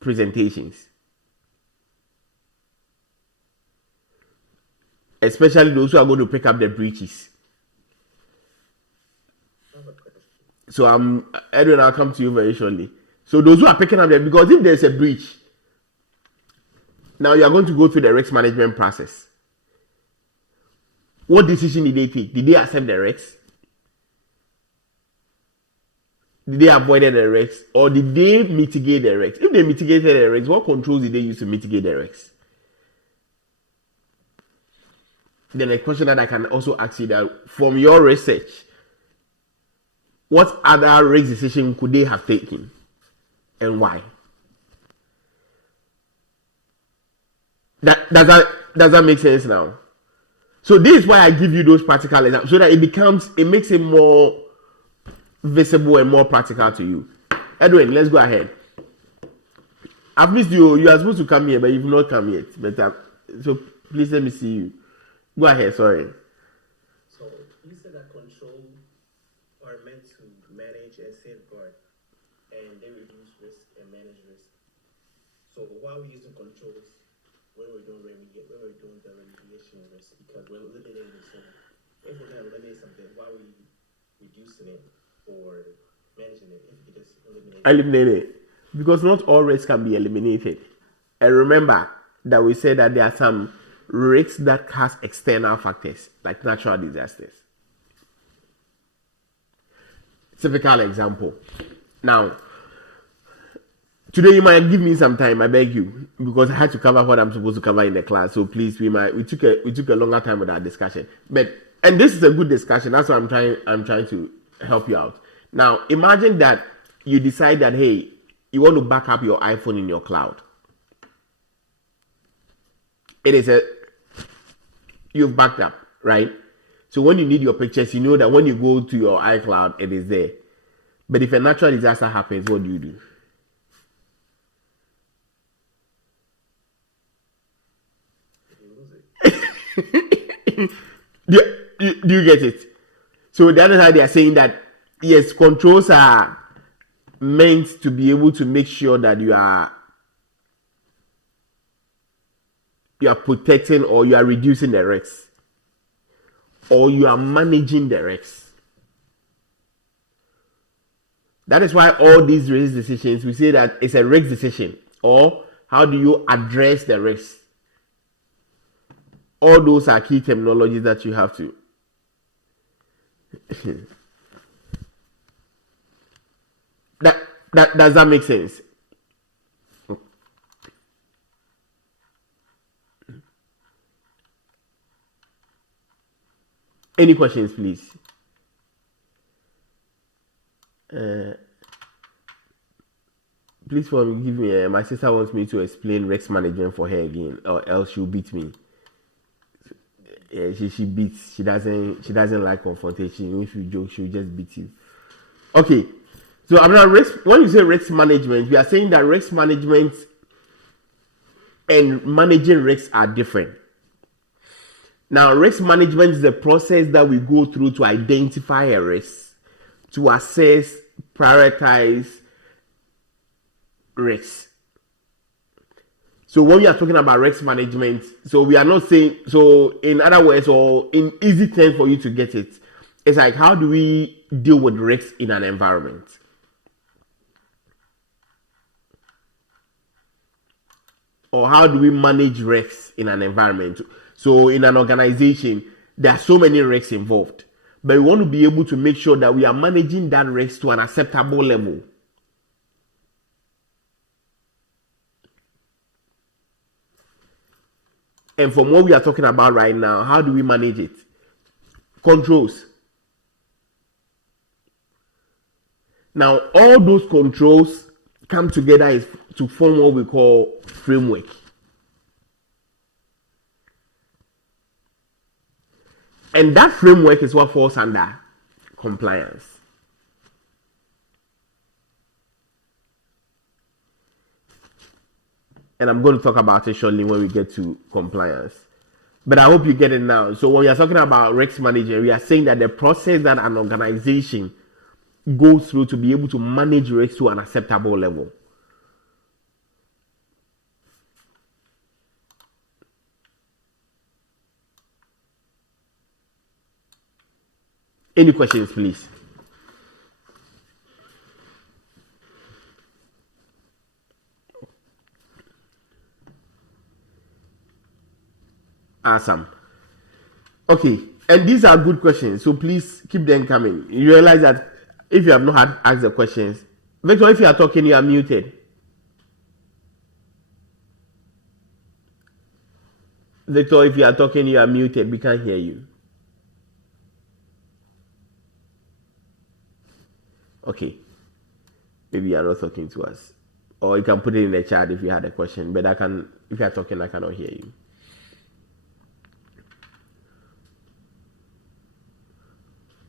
presentations. Especially those who are going to pick up the breaches. So Edwin, I'll come to you very shortly. So those who are picking up them, because if there's a breach, now you are going to go through the risk management process. What decision did they take? Did they accept the risks? Did they avoid the risks? Or did they mitigate the risks? If they mitigated the risks, what controls did they use to mitigate the risks? Then a question that I can also ask you that from your research, what other risk decision could they have taken and why? Does that make sense now? So this is why I give you those practical examples so that it makes it more visible and more practical to you. Edwin, let's go ahead. I've missed you. You are supposed to come here, but you've not come yet. But so please let me see you. Go ahead. Sorry. So you said that control are meant to manage and safeguard, and they reduce risk and manage risk. So why are we using controls when we're doing the remediation risk? Because we're eliminating it. So if we're going to eliminate something, why are we reducing it or managing it if we just eliminate it? Because not all risks can be eliminated. And remember that we said that there are some risks that has external factors like natural disasters. Typical example. Now, today you might give me some time, I beg you, because I had to cover what I'm supposed to cover in the class. So please, we took a longer time with our discussion. And this is a good discussion. That's why I'm trying to help you out. Now, imagine that you decide that, hey, you want to back up your iPhone in your cloud. You've backed up, right? So when you need your pictures, you know that when you go to your iCloud, it is there. But if a natural disaster happens, what do you do? Do you get it? So the other side, they are saying that yes, controls are meant to be able to make sure that you are protecting or you are reducing the risks or you are managing the risks. That is why all these risk decisions, we say that it's a risk decision, or how do you address the risk? All those are key terminologies that you have to. Does that make sense? Any questions, please? Please give me. My sister wants me to explain risk management for her again, or else she'll beat me. Yeah, she beats. She doesn't like confrontation. If you joke, she'll just beat you. Okay. So I'm not risk. When you say risk management, we are saying that risk management and managing risks are different. Now, risk management is the process that we go through to identify a risk, to assess, prioritize risks. So when we are talking about risk management, so we are not saying, so in other words, or in easy terms for you to get it, it's like, how do we deal with risks in an environment? Or how do we manage risks in an environment? So in an organization, there are so many risks involved, but we want to be able to make sure that we are managing that risk to an acceptable level. And from what we are talking about right now, how do we manage it? Controls. Now, all those controls come together to form what we call framework. And that framework is what falls under compliance. And I'm going to talk about it shortly when we get to compliance. But I hope you get it now. So when we are talking about risk management, we are saying that the process that an organization goes through to be able to manage risk to an acceptable level. Any questions, please? Awesome. Okay, and these are good questions, so please keep them coming. You realize that if you have not had asked the questions, Victor, if you are talking, you are muted. Victor, if you are talking, you are muted. We can't hear you. Okay. Maybe you are not talking to us. Or you can put it in the chat if you had a question. But if you are talking, I cannot hear you.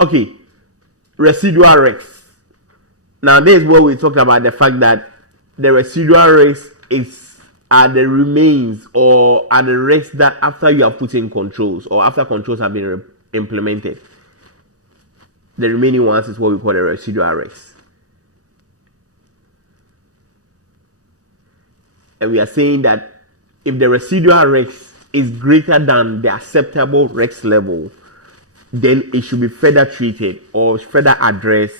Okay. Residual risks. Now, this is where we talk about the fact that the residual risks are the remains or are the risks that after you have put in controls or after controls have been implemented. The remaining ones is what we call the residual risks. And we are saying that if the residual risk is greater than the acceptable risk level, then it should be further treated or further addressed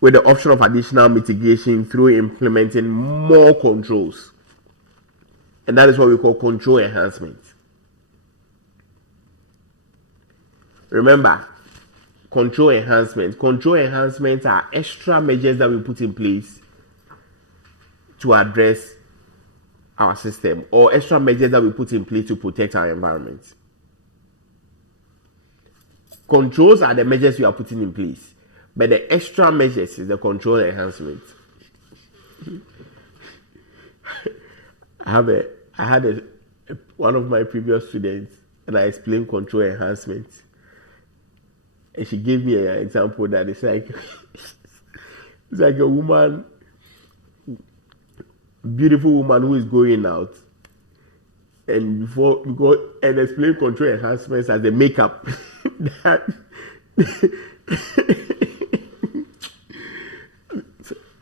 with the option of additional mitigation through implementing more controls. And that is what we call control enhancement. Remember, control enhancements are extra measures that we put in place to address our system, or extra measures that we put in place to protect our environment. Controls are the measures you are putting in place, but the extra measures is the control enhancement. I had one of my previous students, and I explained control enhancement, and she gave me an example that it's like it's like a woman, beautiful woman who is going out, and and explain control enhancements as the makeup.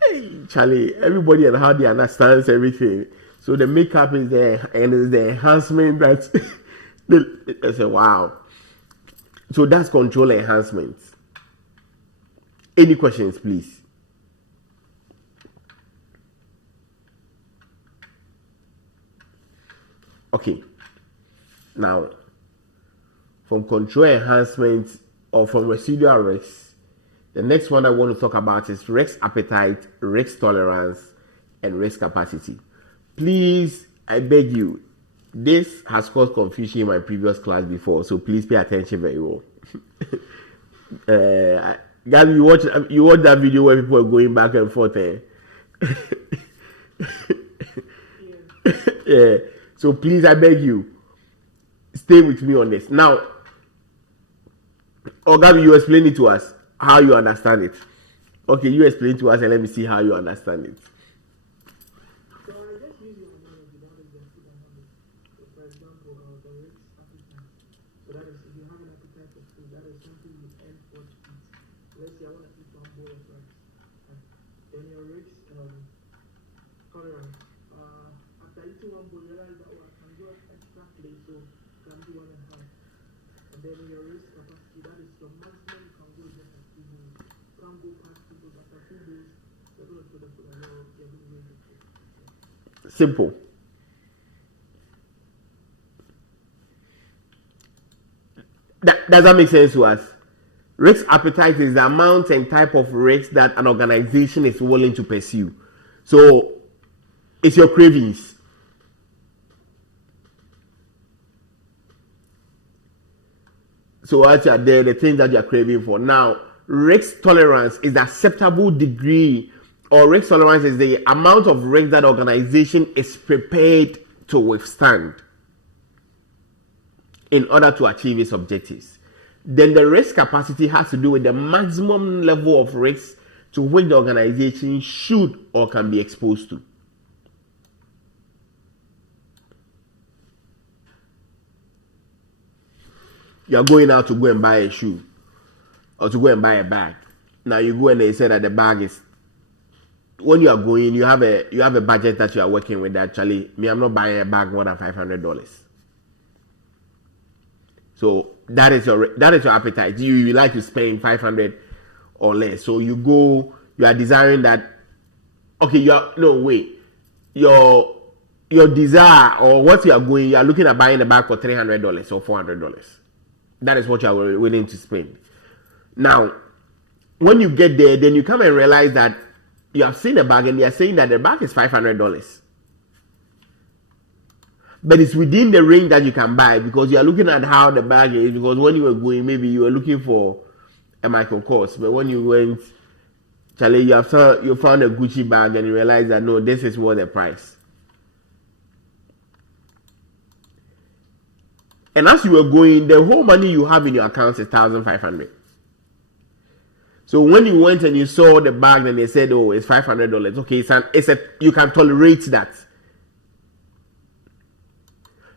Hey, Charlie, everybody and how they understands everything. So the makeup is there, and it's the enhancement that I say, wow. So that's control enhancement. Any questions, please? Okay. Now, from control enhancement or from residual risks, the next one I want to talk about is risk appetite, risk tolerance, and risk capacity. Please, I beg you, This has caused confusion in my previous class before, so please pay attention very well. Gabby, you watch that video where people are going back and forth. Yeah. So please, I beg you, stay with me on this. Now, Gabby, you explain it to us how you understand it. Okay, you explain to us and let me see how you understand it. So I just use your analogy, that is the food analogy. So for example, the risk appetite. So that is, if you have an appetite for food, that is something you earn for to eat. Let's say I want to eat one bowl of rice. Then your risk tolerance. After eating one bowl, you realize that I can go extra plate, so can do 1.5. And then your risk capacity, that is your maximum you can go just at 2 bowls. You can't go past 2 bowls. After 2 bowls, you're going to put the food and you're going to raise the food. Simple. Does that make sense to us? Risk appetite is the amount and type of risk that an organization is willing to pursue. So it's your cravings. So as you are there, the things that you are craving for. Now, risk tolerance is the acceptable degree, or risk tolerance is the amount of risk that organization is prepared to withstand in order to achieve its objectives. Then the risk capacity has to do with the maximum level of risk to which the organization should or can be exposed to. You are going out to go and buy a shoe or to go and buy a bag. Now you go and they say that the bag is, when you are going, you have a budget that you are working with. Actually, I'm not buying a bag more than $500. So that is your appetite. You like to spend 500 or less. So you go, you are desiring that. Okay, your desire or what you are going, you are looking at buying a bag for $300 or $400. That is what you are willing to spend. Now, when you get there, then you come and realize that you have seen a bag and they are saying that the bag is $500. But it's within the range that you can buy because you are looking at how the bag is. Because when you were going, maybe you were looking for a Michael Kors. But when you went, Charlie, you found a Gucci bag and you realize that no, this is worth the price. And as you were going, the whole money you have in your account is $1,500. So when you went and you saw the bag and they said, oh, it's $500. Okay, you can tolerate that.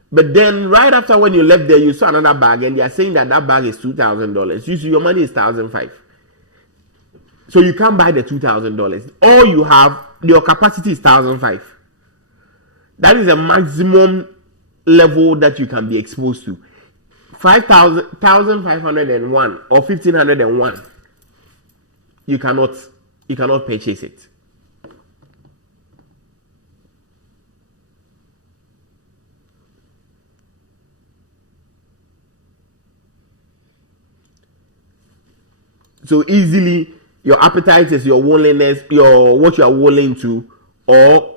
But then right after when you left there, you saw another bag and they are saying that bag is $2,000. You see, your money is $1,500. So you can't buy the $2,000. All you have, your capacity is $1,500. That is a maximum level that you can be exposed to. 1,501 or 1,501. You cannot purchase it. So easily, your appetite is your willingness, what you are willing to, or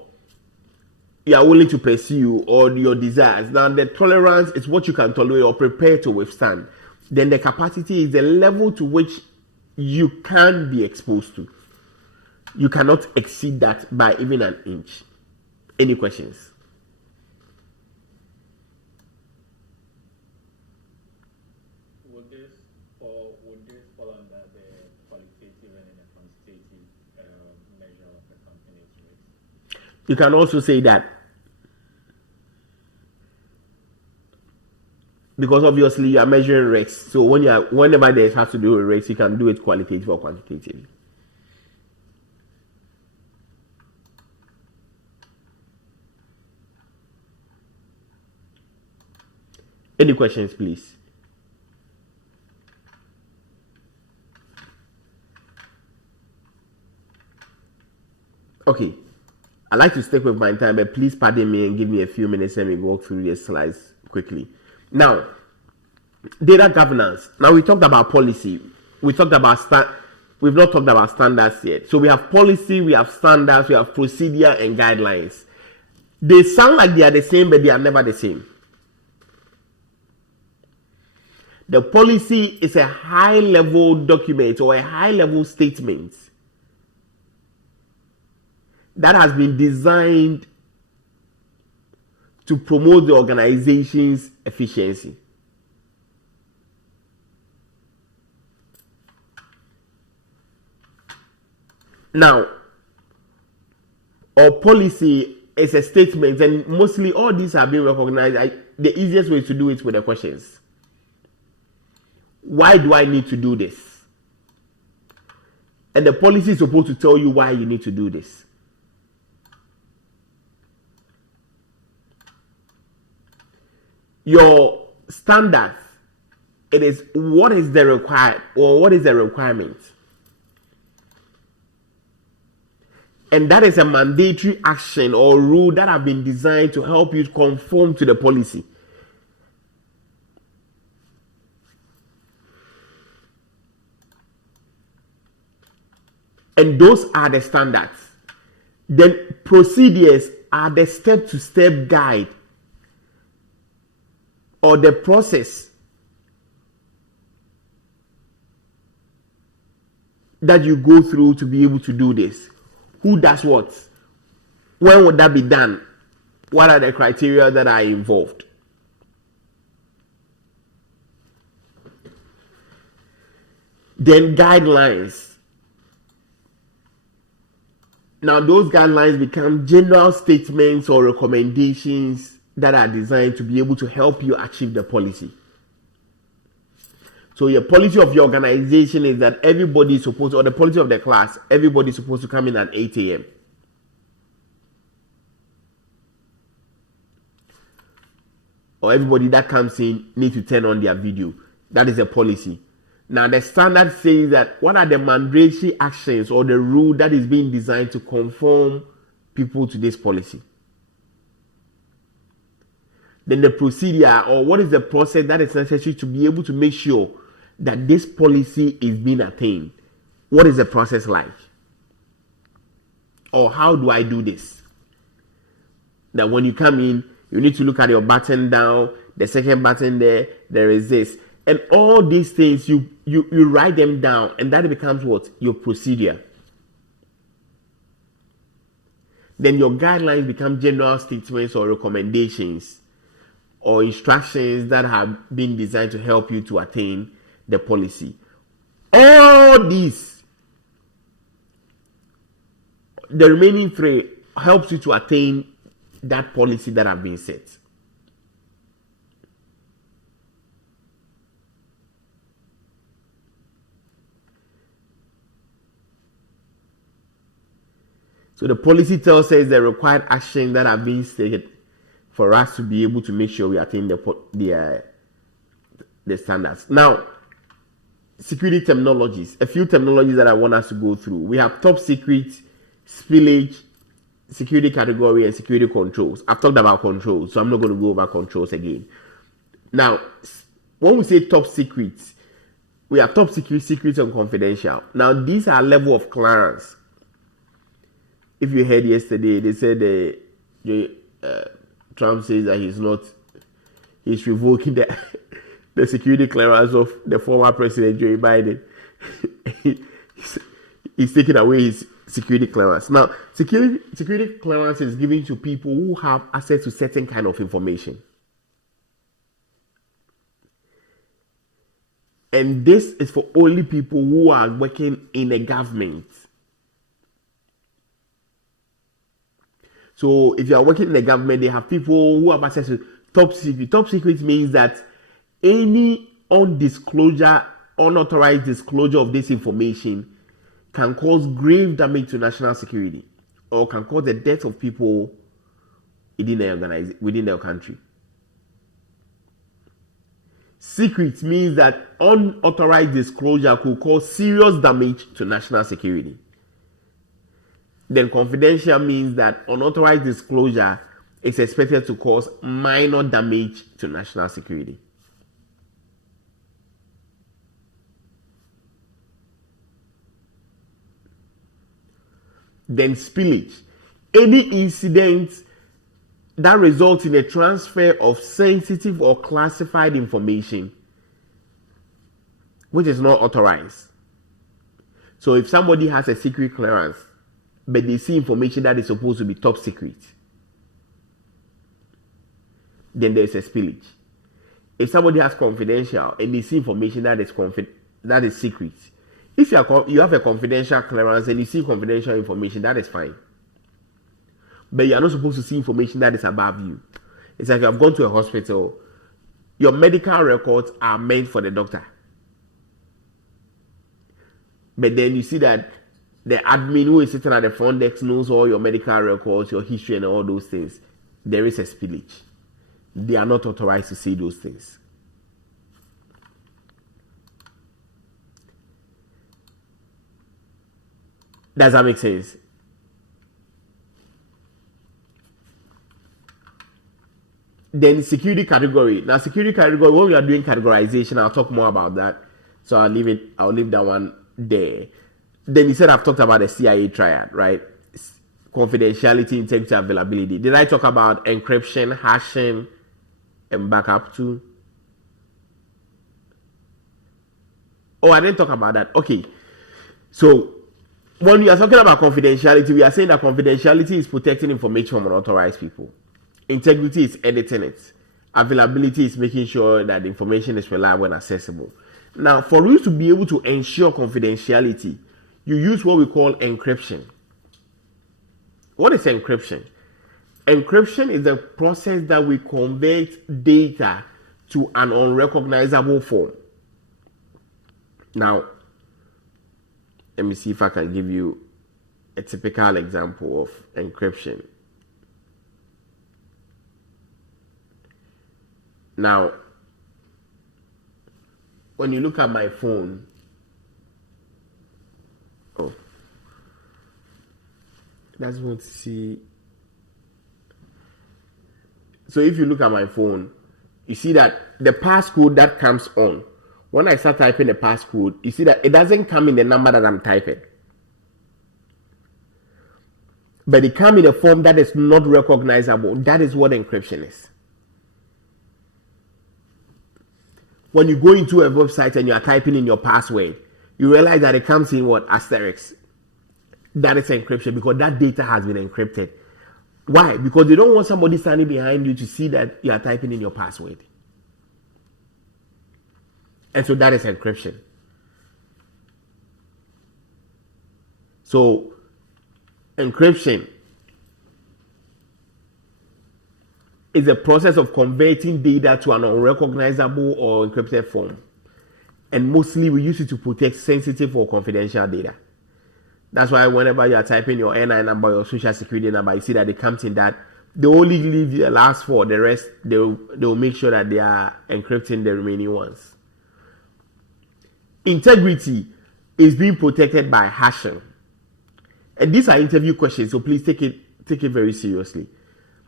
you are willing to pursue, or your desires. Now, the tolerance is what you can tolerate or prepare to withstand. Then the capacity is the level to which you can be exposed to. You cannot exceed that by even an inch. Any questions? Would this fall under the qualitative and the quantitative measure of the company's risk? You can also say that. Because obviously you are measuring risk. So whenever there has to do with risk, you can do it qualitative or quantitative. Any questions, please? Okay. I like to stick with my time, but please pardon me and give me a few minutes and we walk through these slides quickly. Now, data governance. Now we talked about policy. We talked about we've not talked about standards yet. So we have policy, we have standards, we have procedure and guidelines. They sound like they are the same, but they are never the same. The policy is a high-level document or a high-level statement that has been designed to promote the organization's efficiency. Now, our policy is a statement, and mostly all these are being recognized. The easiest way to do it with the questions. Why do I need to do this? And the policy is supposed to tell you why you need to do this. Your standards, it is what is the required or what is the requirement. And that is a mandatory action or rule that have been designed to help you conform to the policy. And those are the standards. Then procedures are the step-to-step guide or the process that you go through to be able to do this. Who does what? When would that be done? What are the criteria that are involved? Then guidelines. Now those guidelines become general statements or recommendations that are designed to be able to help you achieve the policy. So your policy of your organization is that everybody is supposed to, or the policy of the class, everybody is supposed to come in at 8 a.m. Or everybody that comes in needs to turn on their video. That is a policy. Now the standard says that what are the mandatory actions or the rule that is being designed to conform people to this policy. Then the procedure or what is the process that is necessary to be able to make sure that this policy is being attained. What is the process like? Or how do I do this? That when you come in, you need to look at your button down, the second button there is this. And all these things, you write them down, and that becomes what? Your procedure. Then your guidelines become general statements or recommendations or instructions that have been designed to help you to attain the policy. All these, the remaining three, helps you to attain that policy that have been set. So the policy tells us the required action that have been stated for us to be able to make sure we attain the standards. Now, security terminologies. A few terminologies that I want us to go through. We have top secret, spillage, security category, and security controls. I've talked about controls, so I'm not going to go over controls again. Now, when we say top secrets, we have top secret, secret, and confidential. Now, these are level of clearance. If you heard yesterday, they said Trump says that he's revoking the security clearance of the former president, Joe Biden. He's taking away his security clearance. Now, security clearance is given to people who have access to certain kind of information. And this is for only people who are working in a government. So if you are working in the government, they have people who have access to top secret. Top secret means that any undisclosure, unauthorized disclosure of this information can cause grave damage to national security or can cause the death of people within their country. Secret means that unauthorized disclosure could cause serious damage to national security. Then confidential means that unauthorized disclosure is expected to cause minor damage to national security. Then spillage. Any incident that results in a transfer of sensitive or classified information which is not authorized. So if somebody has a secret clearance, but they see information that is supposed to be top secret, then there is a spillage. If somebody has confidential and they see information that is secret, if you have a confidential clearance and you see confidential information, that is fine. But you are not supposed to see information that is above you. It's like you have gone to a hospital, your medical records are meant for the doctor. But then you see that the admin who is sitting at the front desk knows all your medical records, your history, and all those things. There is a spillage. They are not authorized to say those things. Does that make sense? Then security category. Now security category, when we are doing categorization, I'll talk more about that. So I'll leave that one there. Then you said I've talked about the CIA triad, right? Confidentiality, integrity, availability. Did I talk about encryption, hashing, and backup too? Oh, I didn't talk about that. Okay. So when we are talking about confidentiality, we are saying that confidentiality is protecting information from unauthorized people. Integrity is editing it. Availability is making sure that the information is reliable and accessible. Now, for you to be able to ensure confidentiality, you use what we call encryption. What is encryption? Encryption is the process that we convert data to an unrecognizable form. Now, let me see if I can give you a typical example of encryption. Now, when you look at my phone, that's what to see. So if you look at my phone, you see that the passcode that comes on, when I start typing the passcode, you see that it doesn't come in the number that I'm typing. But it comes in a form that is not recognizable. That is what encryption is. When you go into a website and you are typing in your password, you realize that it comes in what? Asterisk. That is encryption because that data has been encrypted. Why? Because they don't want somebody standing behind you to see that you are typing in your password. And so that is encryption. So encryption is the process of converting data to an unrecognizable or encrypted form. And mostly we use it to protect sensitive or confidential data. That's why whenever you are typing your NI number, your social security number, you see that it comes in that. They only leave the last four. The rest, they will make sure that they are encrypting the remaining ones. Integrity is being protected by hashing. And these are interview questions, so please take it very seriously.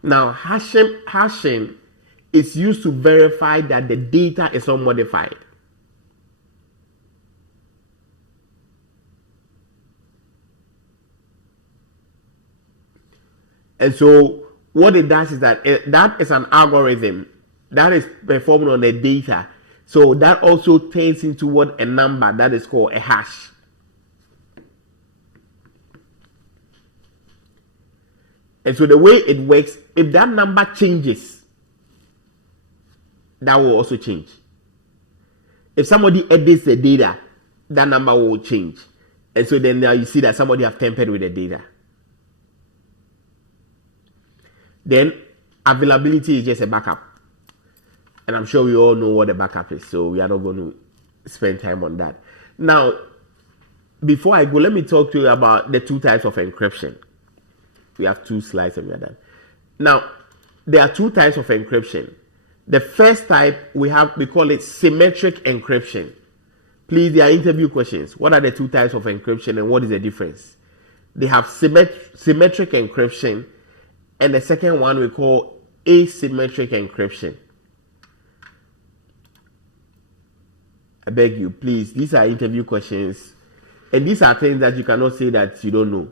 Now, hashing is used to verify that the data is unmodified. And so what it does is that that is an algorithm that is performed on the data. So that also turns into what a number that is called a hash. And so the way it works, if that number changes, that will also change. If somebody edits the data, that number will change. And so then now you see that somebody have tampered with the data. Then availability is just a backup. And I'm sure we all know what a backup is, so we are not going to spend time on that. Now, before I go, let me talk to you about the two types of encryption. We have 2 slides and we are done. Now, there are 2 types of encryption. The first type we call it symmetric encryption. Please, there are interview questions. What are the 2 types of encryption and what is the difference? They have symmetric encryption, and the second one we call asymmetric encryption. I beg you, please, these are interview questions, and these are things that you cannot say that you don't know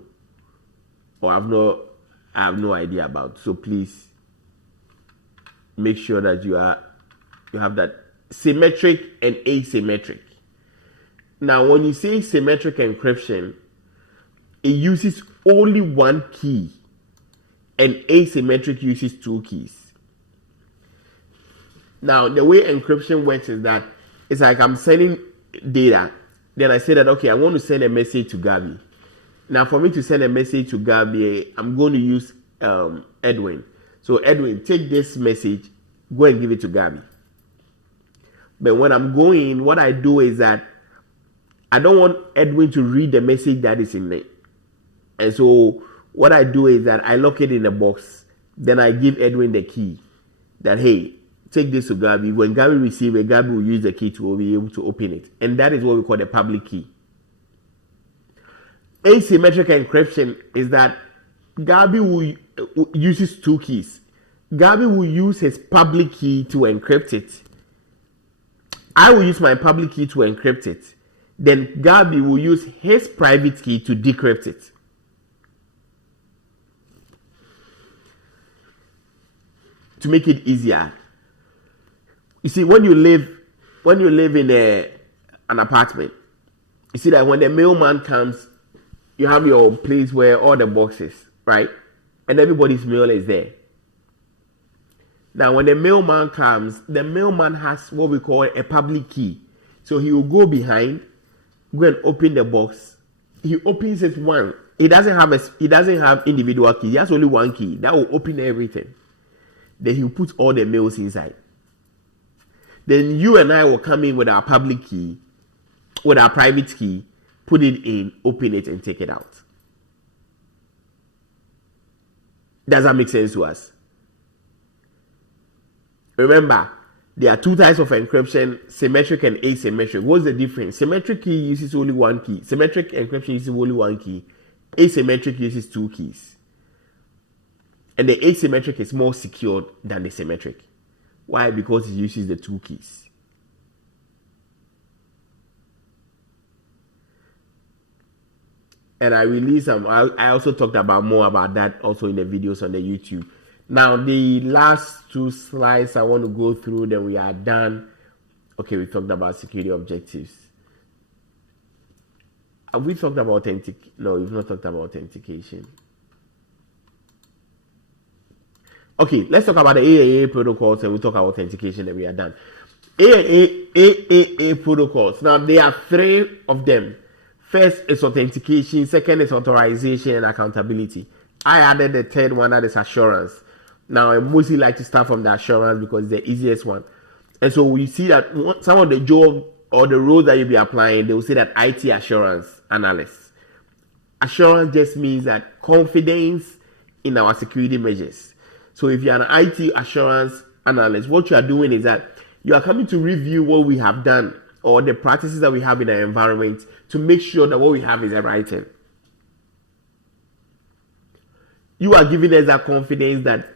or I have no idea about. So please make sure that you have that symmetric and asymmetric. Now, when you say symmetric encryption, it uses only one key, and asymmetric uses two keys. Now, the way encryption works is that it's like I'm sending data. Then I say that, okay, I want to send a message to Gabby. Now, for me to send a message to Gabby, I'm going to use Edwin. So, Edwin, take this message, go and give it to Gabby. But when I'm going, what I do is that I don't want Edwin to read the message that is in it. And so what I do is that I lock it in a box. Then I give Edwin the key that, hey, take this to Gabby. When Gabby receives it, Gabby will use the key to be able to open it. And that is what we call the public key. Asymmetric encryption is that Gabby will uses two keys. Gabby will use his public key to encrypt it. I will use my public key to encrypt it. Then Gabby will use his private key to decrypt it. To make it easier. You see, when you live in an apartment, you see that when the mailman comes, you have your place where all the boxes, right? And everybody's mail is there. Now, when the mailman comes, the mailman has what we call a public key. So he will go behind, go and open the box. He opens it one. He doesn't have individual key. He has only one key that will open everything. Then he will put all the mails inside. Then you and I will come in with our public key, with our private key, put it in, open it, and take it out. Does that make sense to us? Remember, there are two types of encryption, symmetric and asymmetric. What's the difference? Symmetric key uses only one key. Symmetric encryption uses only one key. Asymmetric uses two keys. And the asymmetric is more secured than the symmetric. Why? Because it uses the two keys. And I released some. I also talked about more about that also in the videos on the YouTube. Now, the last two slides I want to go through, then we are done. Okay, we talked about security objectives. Have we talked about authentication? No, we've not talked about authentication. Okay, let's talk about the AAA protocols and we'll talk about authentication and we are done. AAA protocols. Now, there are three of them. First is authentication. Second is authorization and accountability. I added the third one, that is assurance. Now, I mostly like to start from the assurance because it's the easiest one. And so we see that some of the job or the roles that you'll be applying, they will say that IT assurance analyst. Assurance just means that confidence in our security measures. So if you're an IT assurance analyst, what you are doing is that you are coming to review what we have done or the practices that we have in our environment to make sure that what we have is the right thing. You are giving us that confidence that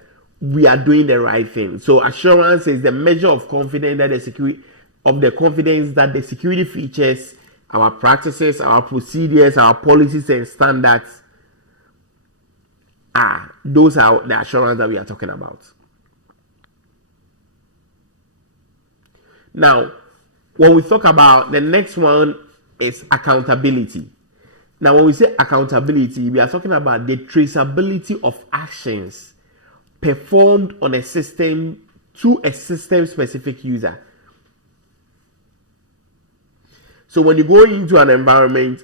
we are doing the right thing. So assurance is the measure of confidence that the security features, our practices, our procedures, our policies and standards are. Those are the assurance that we are talking about. Now, when we talk about the next one is accountability. Now, when we say accountability, we are talking about the traceability of actions performed on a system to a system-specific user. So when you go into an environment,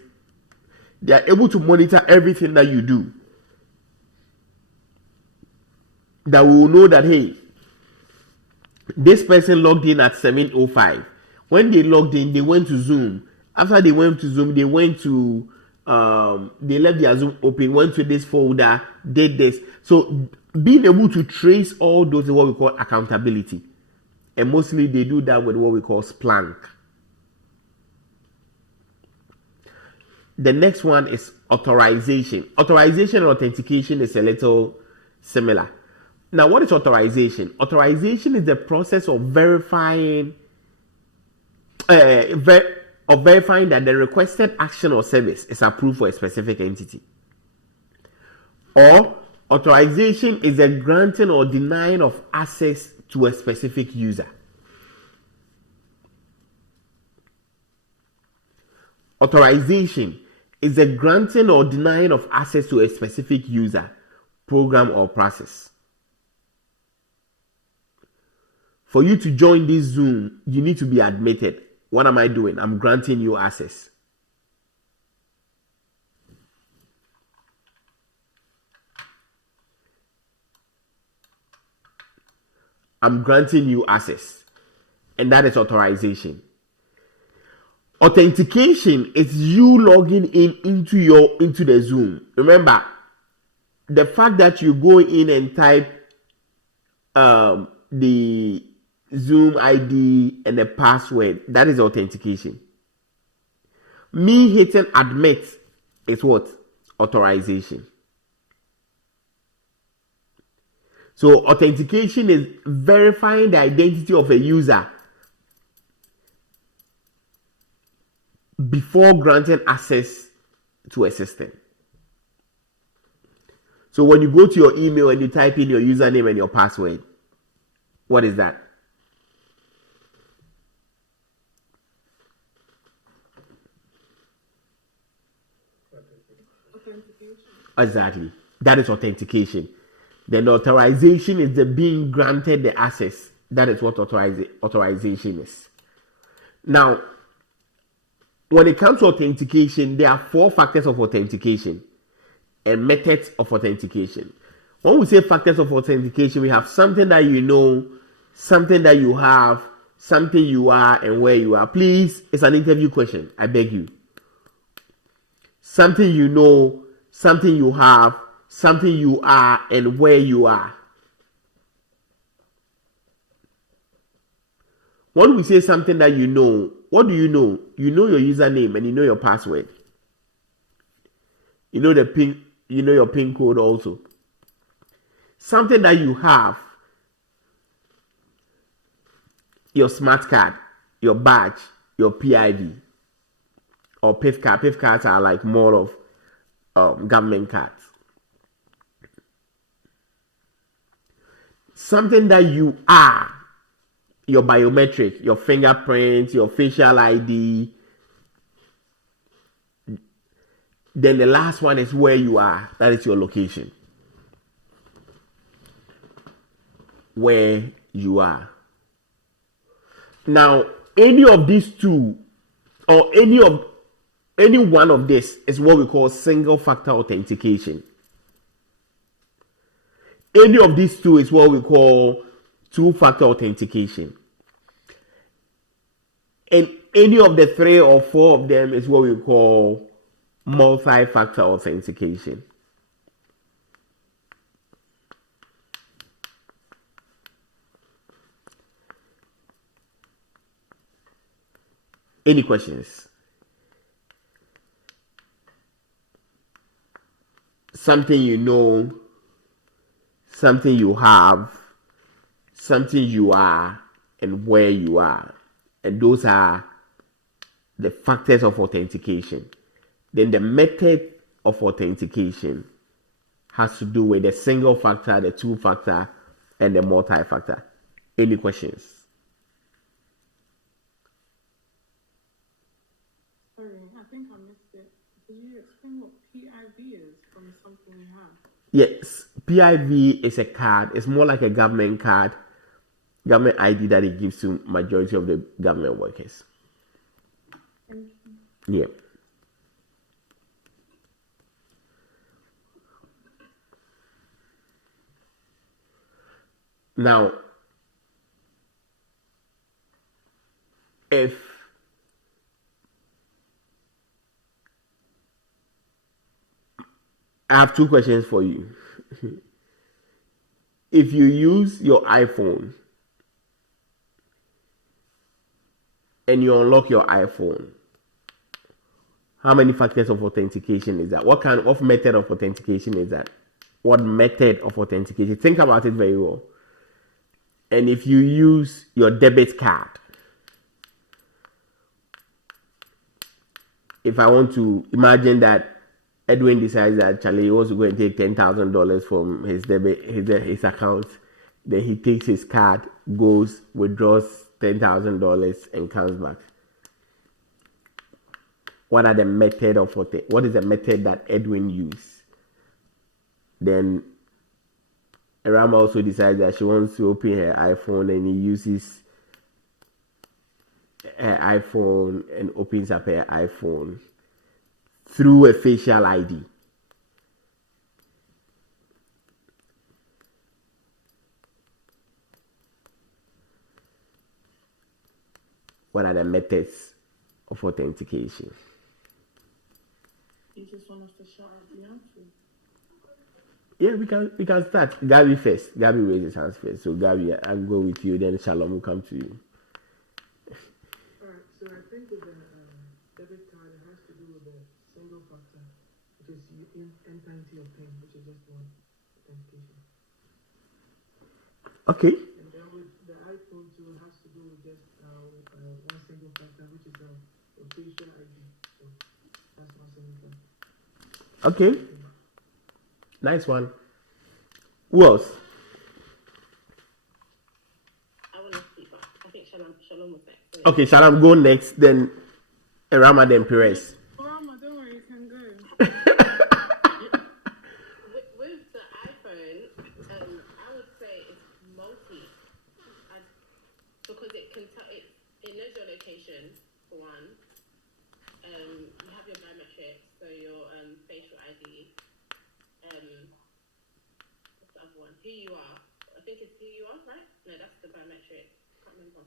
they are able to monitor everything that you do. That we will know that, hey, this person logged in at 7:05. When they logged in, they went to Zoom. After they went to Zoom, they went to they left their Zoom open, went to this folder, did this. So being able to trace all those is what we call accountability. And mostly they do that with what we call Splunk. The next one is authorization. Authorization and authentication is a little similar. Now, what is authorization? Authorization is the process of verifying that the requested action or service is approved for a specific entity. Or authorization is the granting or denying of access to a specific user. Authorization is the granting or denying of access to a specific user, program, or process. For you to join this Zoom, you need to be admitted. What am I doing? I'm granting you access. I'm granting you access. And that is authorization. Authentication is you logging into the Zoom. Remember, the fact that you go in and type the Zoom ID and the password, that is authentication. Me hitting admit is what? Authorization. So authentication is verifying the identity of a user before granting access to a system. So when you go to your email and you type in your username and your password, what is that? Authentication. Exactly. That is authentication. Then authorization is the being granted the access. That is what authorization is. Now, when it comes to authentication, there are 4 factors of authentication and methods of authentication. When we say factors of authentication, we have something that you know, something that you have, something you are, and where you are. Please, it's an interview question. I beg you. Something you know, something you have, something you are, and where you are. When we say something that you know, what do you know? You know your username and you know your password. You know the pin, you know your PIN code also. Something that you have, your smart card, your badge, your PIV, or PIF card. PIF cards are like more of government cards. Something that you are, your biometric, your fingerprint, your facial ID. Then the last one is where you are. That is your location. Where you are. Now, any of these two, or any one of this is what we call single factor authentication. Any of these two is what we call two-factor authentication. And any of the 3 or 4 of them is what we call multi-factor authentication. Any questions? Something you know, something you have, something you are, and where you are. And those are the factors of authentication. Then the method of authentication has to do with the single factor, the 2-factor, and the multi-factor. Any questions? Sorry, I think I missed it. Did you explain what PIV is from something you have? Yes, PIV is a card. It's more like a government card, government ID that it gives to majority of the government workers. Thank you. Yeah. Now, if I have 2 questions for you. If you use your iPhone and you unlock your iPhone, how many factors of authentication is that? What kind of method of authentication is that? What method of authentication? Think about it very well. And if you use your debit card, if I want to imagine that Edwin decides that Charlie wants to go and take $10,000 from his account, then he takes his card, goes, withdraws $10,000 and comes back. what are the method of what is the method that Edwin used. Then Ram also decides that she wants to open her iPhone, and he uses her iPhone and opens up her iPhone through a facial ID. What are the methods of authentication? You just want us to shout out the answer. Yeah, we can start. Gabby first. Gabby raised his hands first. So Gabby, I'll go with you. Then Shalom will come to you. Alright, so I think with the debit card, it has to do with the single factor, which is you enter into your PIN, which is just one authentication. Okay. And then with the iPhone too, it has to do with just one single factor, which is a facial ID. So that's one single factor. Okay. Nice one. Who else? I want to speak, but I think Shalom was next. So Okay, Shalom, go next. Then Rama, then Perez. Rama, don't worry, you can go. with the iPhone, I would say it's multi, because it knows your location for one. You have your biometrics, so your facial ID. What's the other one? Who you are? I think it's who you are, right? No, that's the biometric. Can't remember.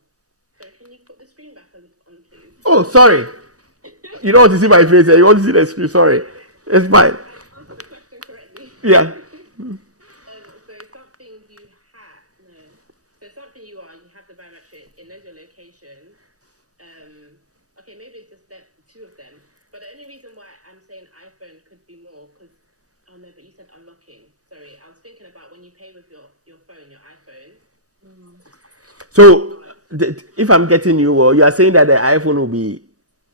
So can you put the screen back on please? Oh, sorry. You don't want to see my face. You want to see the screen. Sorry. It's fine. Answer the question correctly. Yeah. So something you have, no. So something you are, you have the biometric, it knows your location. Okay, maybe it's just two of them. But the only reason why I'm saying iPhone could be more, because, oh no, but you said unlocking. Sorry, I was thinking about when you pay with your phone, your iPhone. So, if I'm getting you well, you are saying that the iPhone will be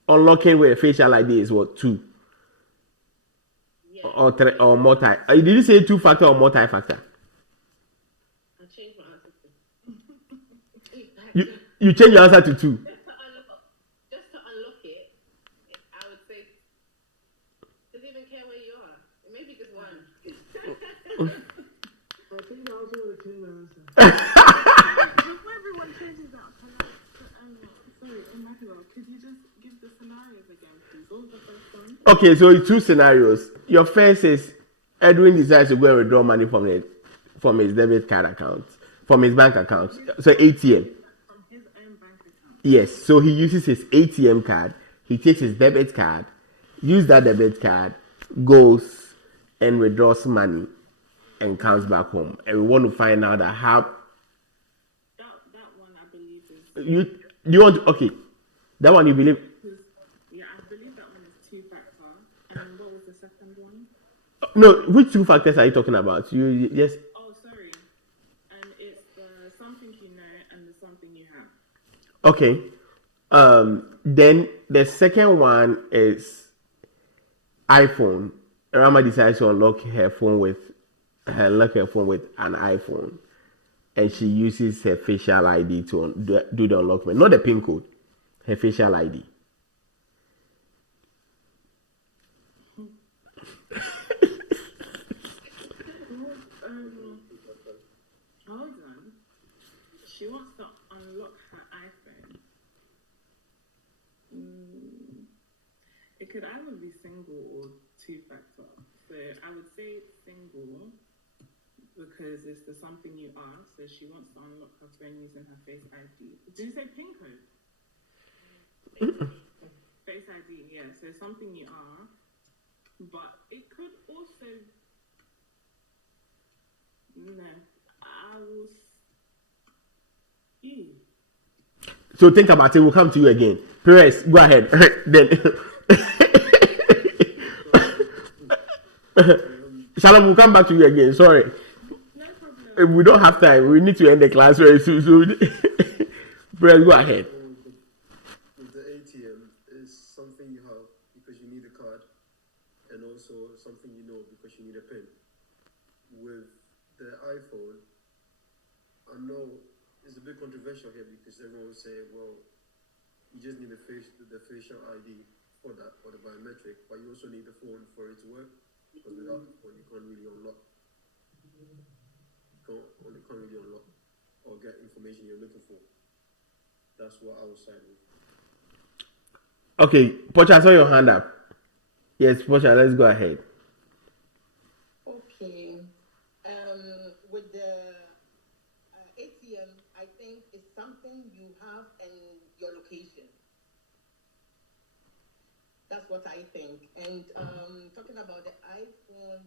unlocking with a facial ID is what, 2? Yeah. Or 3 or multi? Did you say 2-factor or multi-factor? I changed my answer to You change your answer to 2. Just to unlock it, I would say, does it even care where you are? Maybe just one. I think I also want to change my answer. Before everyone changes that, sorry, Emmanuel, could you just give the scenarios again, please? What was the first one? Okay, so it's 2 scenarios. Your first is Edwin decides to go and withdraw money from his debit card account, from his bank account. So ATM. From his own bank account. Yes, so he uses his ATM card. He takes his debit card, uses that debit card, goes and withdraws money, and comes back home. And we want to find out how. That one I believe is. You want to, okay? That one you believe? Yeah, I believe that one is 2-factor. And what was the second one? No, which 2 factors are you talking about? Yes. Oh, sorry. And it's the something you know and the something you have. Okay. Then the second one is iPhone. Rama decides to unlock her phone with an iPhone, and she uses her facial ID to do the unlockment, not the PIN code. Her facial ID. Hold on. She wants to unlock her iPhone. It could either be single or 2-factor. So I would say single because it's the something you are. So she wants to unlock her phone using her Face ID. Did you say PIN code? Face ID, yeah. So something you are. But it could also. No. I will. So think about it. We'll come to you again. Perez, go ahead. Then. Shalom, we'll come back to you again. Sorry. No problem. We don't have time. We need to end the class very soon. So, Perez, go ahead. With the ATM is something you have because you need a card, and also something you know because you need a PIN. With the iPhone, I know it's a bit controversial here because everyone will say, well, you just need the facial ID for that, for the biometric, but you also need the phone for it to work, because without the phone, you can't really unlock. You can't really unlock or get information you're looking for. That's what I was saying. Okay, Pocha, I saw your hand up. Yes, Pocha, let's go ahead. Okay. With the ATM, I think it's something you have in your location. That's what I think. And talking about the iPhone,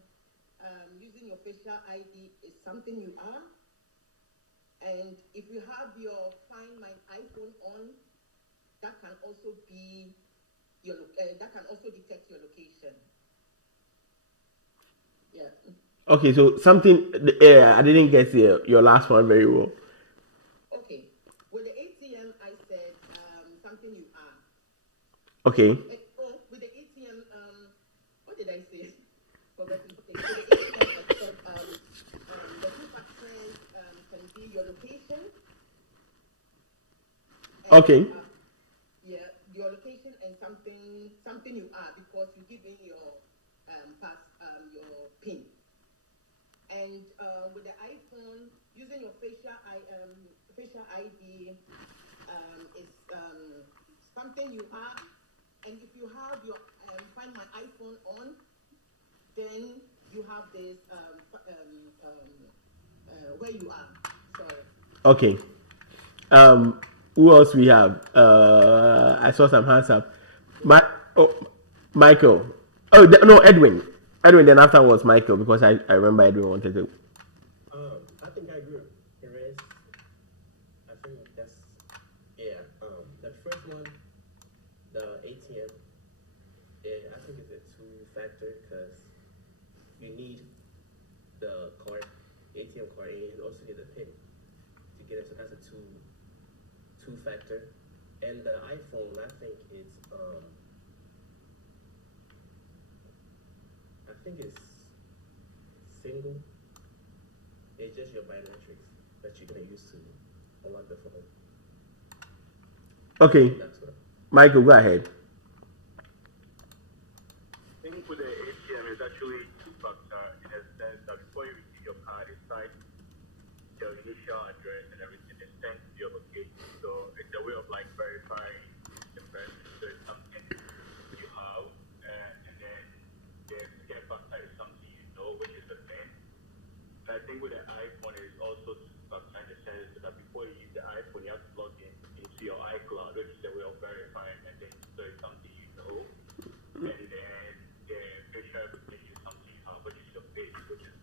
using your facial ID is something you are. And if you have your Find My iPhone on, that can also be your that can also detect your location. Yeah. Okay, so something. I didn't get your last one very well. Okay. With the ATM, I said something you are. Okay. With the ATM, what did I say? Forgotten. Okay. With the ATM, I said the two factors can be your location. And, Okay. Yeah, your location and something you are, because you give in your your PIN. And with the iPhone, using your facial ID is something you are. And if you have your Find My iPhone on, then you have this where you are. Sorry. Okay. Who else we have? I saw some hands up. Michael. Oh no, Edwin. Edwin. Then afterwards Michael, because I remember Edwin wanted to. I think I agree. Perez. I think that's the first one, the ATM. Yeah, I think it's a two-factor, because you need the card, ATM card, and you also need the PIN to get it. So that's a two-factor. And the iPhone, I think it's single. It's just your biometrics that you're gonna use to unlock the phone. Okay. That's what. Michael, go ahead. I think with the ATM, it's actually two-factor in a sense that before you receive your card, it's like your initial address and everything is sent to your location. So it's a way of like verifying the person. So it's something you have, and then the second factor is something you know, which is the PIN. And I think with the iPhone, it's also two-factor in the sense that before you use the iPhone, you have to log into your iCloud, which is a way of verifying, and then so it's something you know. And then the facial recognition is something you have, which is your face, which is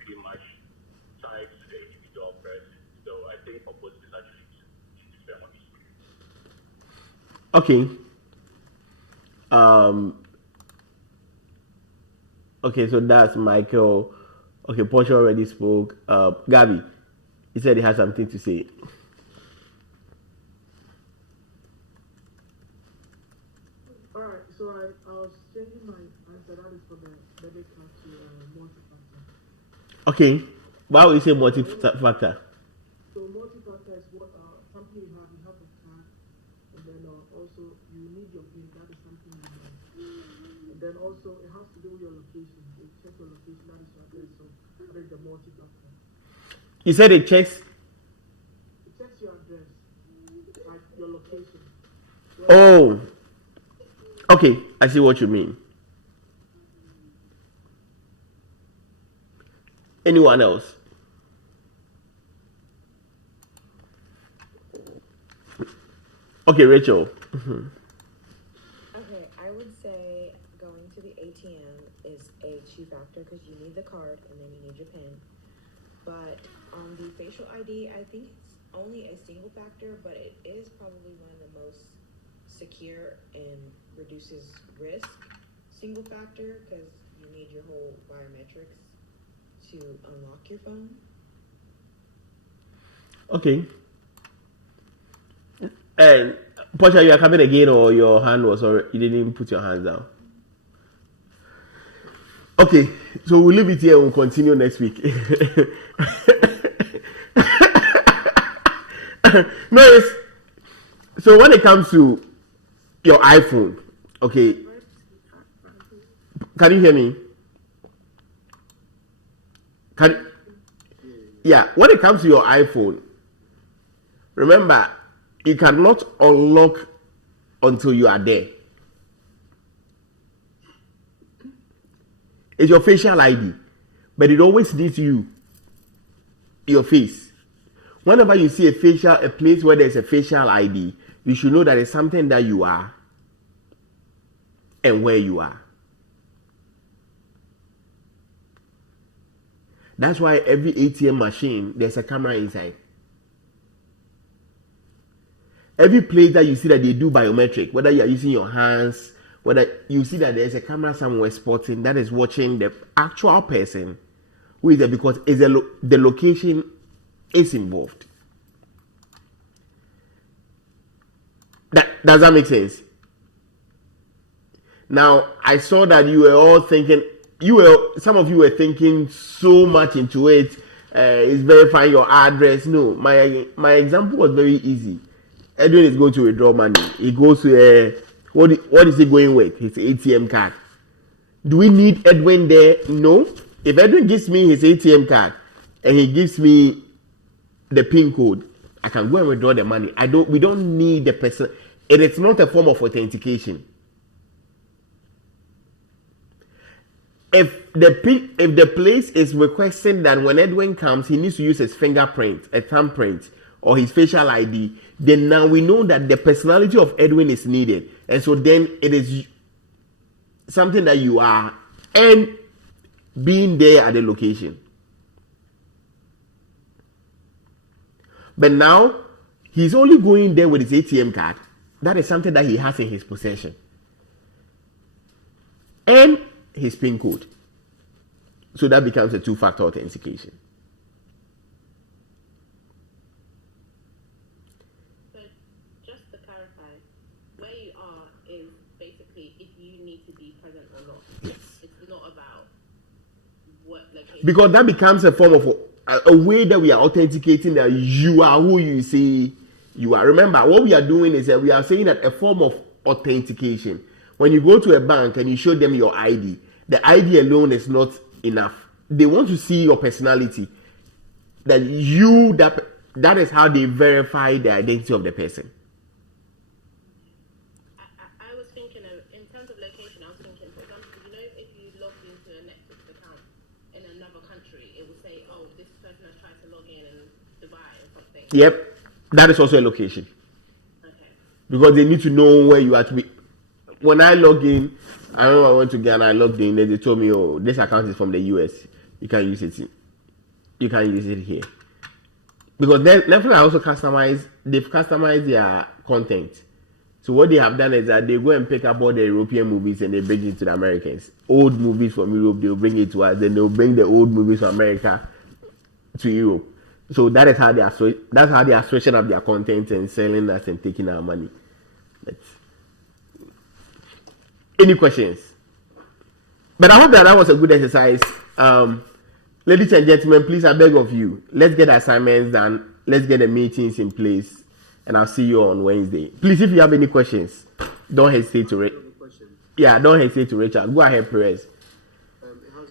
pretty much tied to the individual person. So I think for both is actually different. Okay. Okay, so that's Michael. Okay, Portia already spoke. Gabby, he said he has something to say. Alright, so I was changing my answer. That is for the debit card to multi-factor. Okay, why would you say multi-factor? So multi-factor is what something you have a card, and then also you need your PIN. That is something you know. And then also it has to do with your location. You check your location. That is your address. So that is the multi-factor. You said it checks. It checks your address, like your location. Oh. Okay, I see what you mean. Anyone else? Okay, Rachel. Okay, I would say going to the ATM is a two-factor, because you need the card and then you need your PIN. But on the facial ID, I think it's only a single factor, but it is probably one of the most secure and reduces risk single factor, because you need your whole biometrics to unlock your phone. Okay. And Portia, you are coming again, or your hand was already, you didn't put your hands down? Okay, so we'll leave it here and we'll continue next week. No, so when it comes to your iPhone, Okay. Can you hear me? Yeah, when it comes to your iPhone, remember, you cannot unlock until you are there. It's your facial ID, but it always needs your face. Whenever you see a place where there's a facial ID, you should know that it's something that you are and where you are. That's why every ATM machine, there's a camera inside. Every place that you see that they do biometric, whether you are using your hands, whether you see that there's a camera somewhere spotting that is watching the actual person who is there, because the location is involved. Does that make sense? Now, I saw that you were all thinking, some of you were thinking so much into it. It's verifying your address. No, my example was very easy. Edwin is going to withdraw money. He goes to what is he going with? His ATM card. Do we need Edwin there? No. If Edwin gives me his ATM card and he gives me the PIN code, I can go and withdraw the money. We don't need the person. It is not a form of authentication. If the place is requesting that when Edwin comes, he needs to use his fingerprint, a thumbprint, or his facial ID, then now we know that the personality of Edwin is needed. And so then it is something that you are and being there at the location. But now he's only going there with his ATM card. That is something that he has in his possession. And his PIN code. So that becomes a two-factor authentication. So just to clarify, where you are is basically if you need to be present or not. Yes. It's not about what location. Because that becomes a form of a way that we are authenticating that you are who you say you are. Remember, what we are doing is that we are saying that a form of authentication. When you go to a bank and you show them your ID, the ID alone is not enough. They want to see your personality. That is how they verify the identity of the person. I was thinking in terms of location, I was thinking, for example, if you log into a Netflix account in another country, it will say, oh, this person has tried to log in Dubai or something. Yep, that is also a location. Okay. Because they need to know where you are to be. When I log in, I remember I went to Ghana, I logged in, they told me, oh, this account is from the US. You can't use it. You can't use it here. Because then Netflix also they've customized their content. So what they have done is that they go and pick up all the European movies and they bring it to the Americans. Old movies from Europe, they'll bring it to us. Then they'll bring the old movies from America to Europe. So that's how they are switching up their content and selling us and taking our money. Any questions? But I hope that was a good exercise. Ladies and gentlemen, please, I beg of you, let's get assignments done. Let's get the meetings in place. And I'll see you on Wednesday. Please, if you have any questions, don't hesitate to reach. Yeah, don't hesitate to reach out. Go ahead, Perez. It has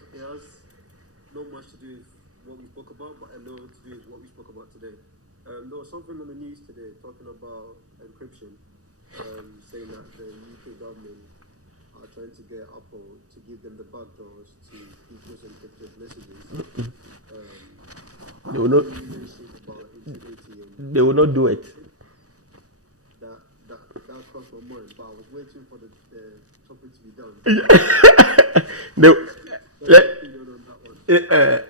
not much to do with what we spoke about, but a lot to do with what we spoke about today. There was something on the news today talking about encryption, saying that the UK government are trying to get Apple to give them the backdoors to people's encrypted messages. They will not do it. That crossed my mind, but I was waiting for the topic to be done.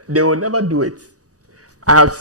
They will never do it. I have seen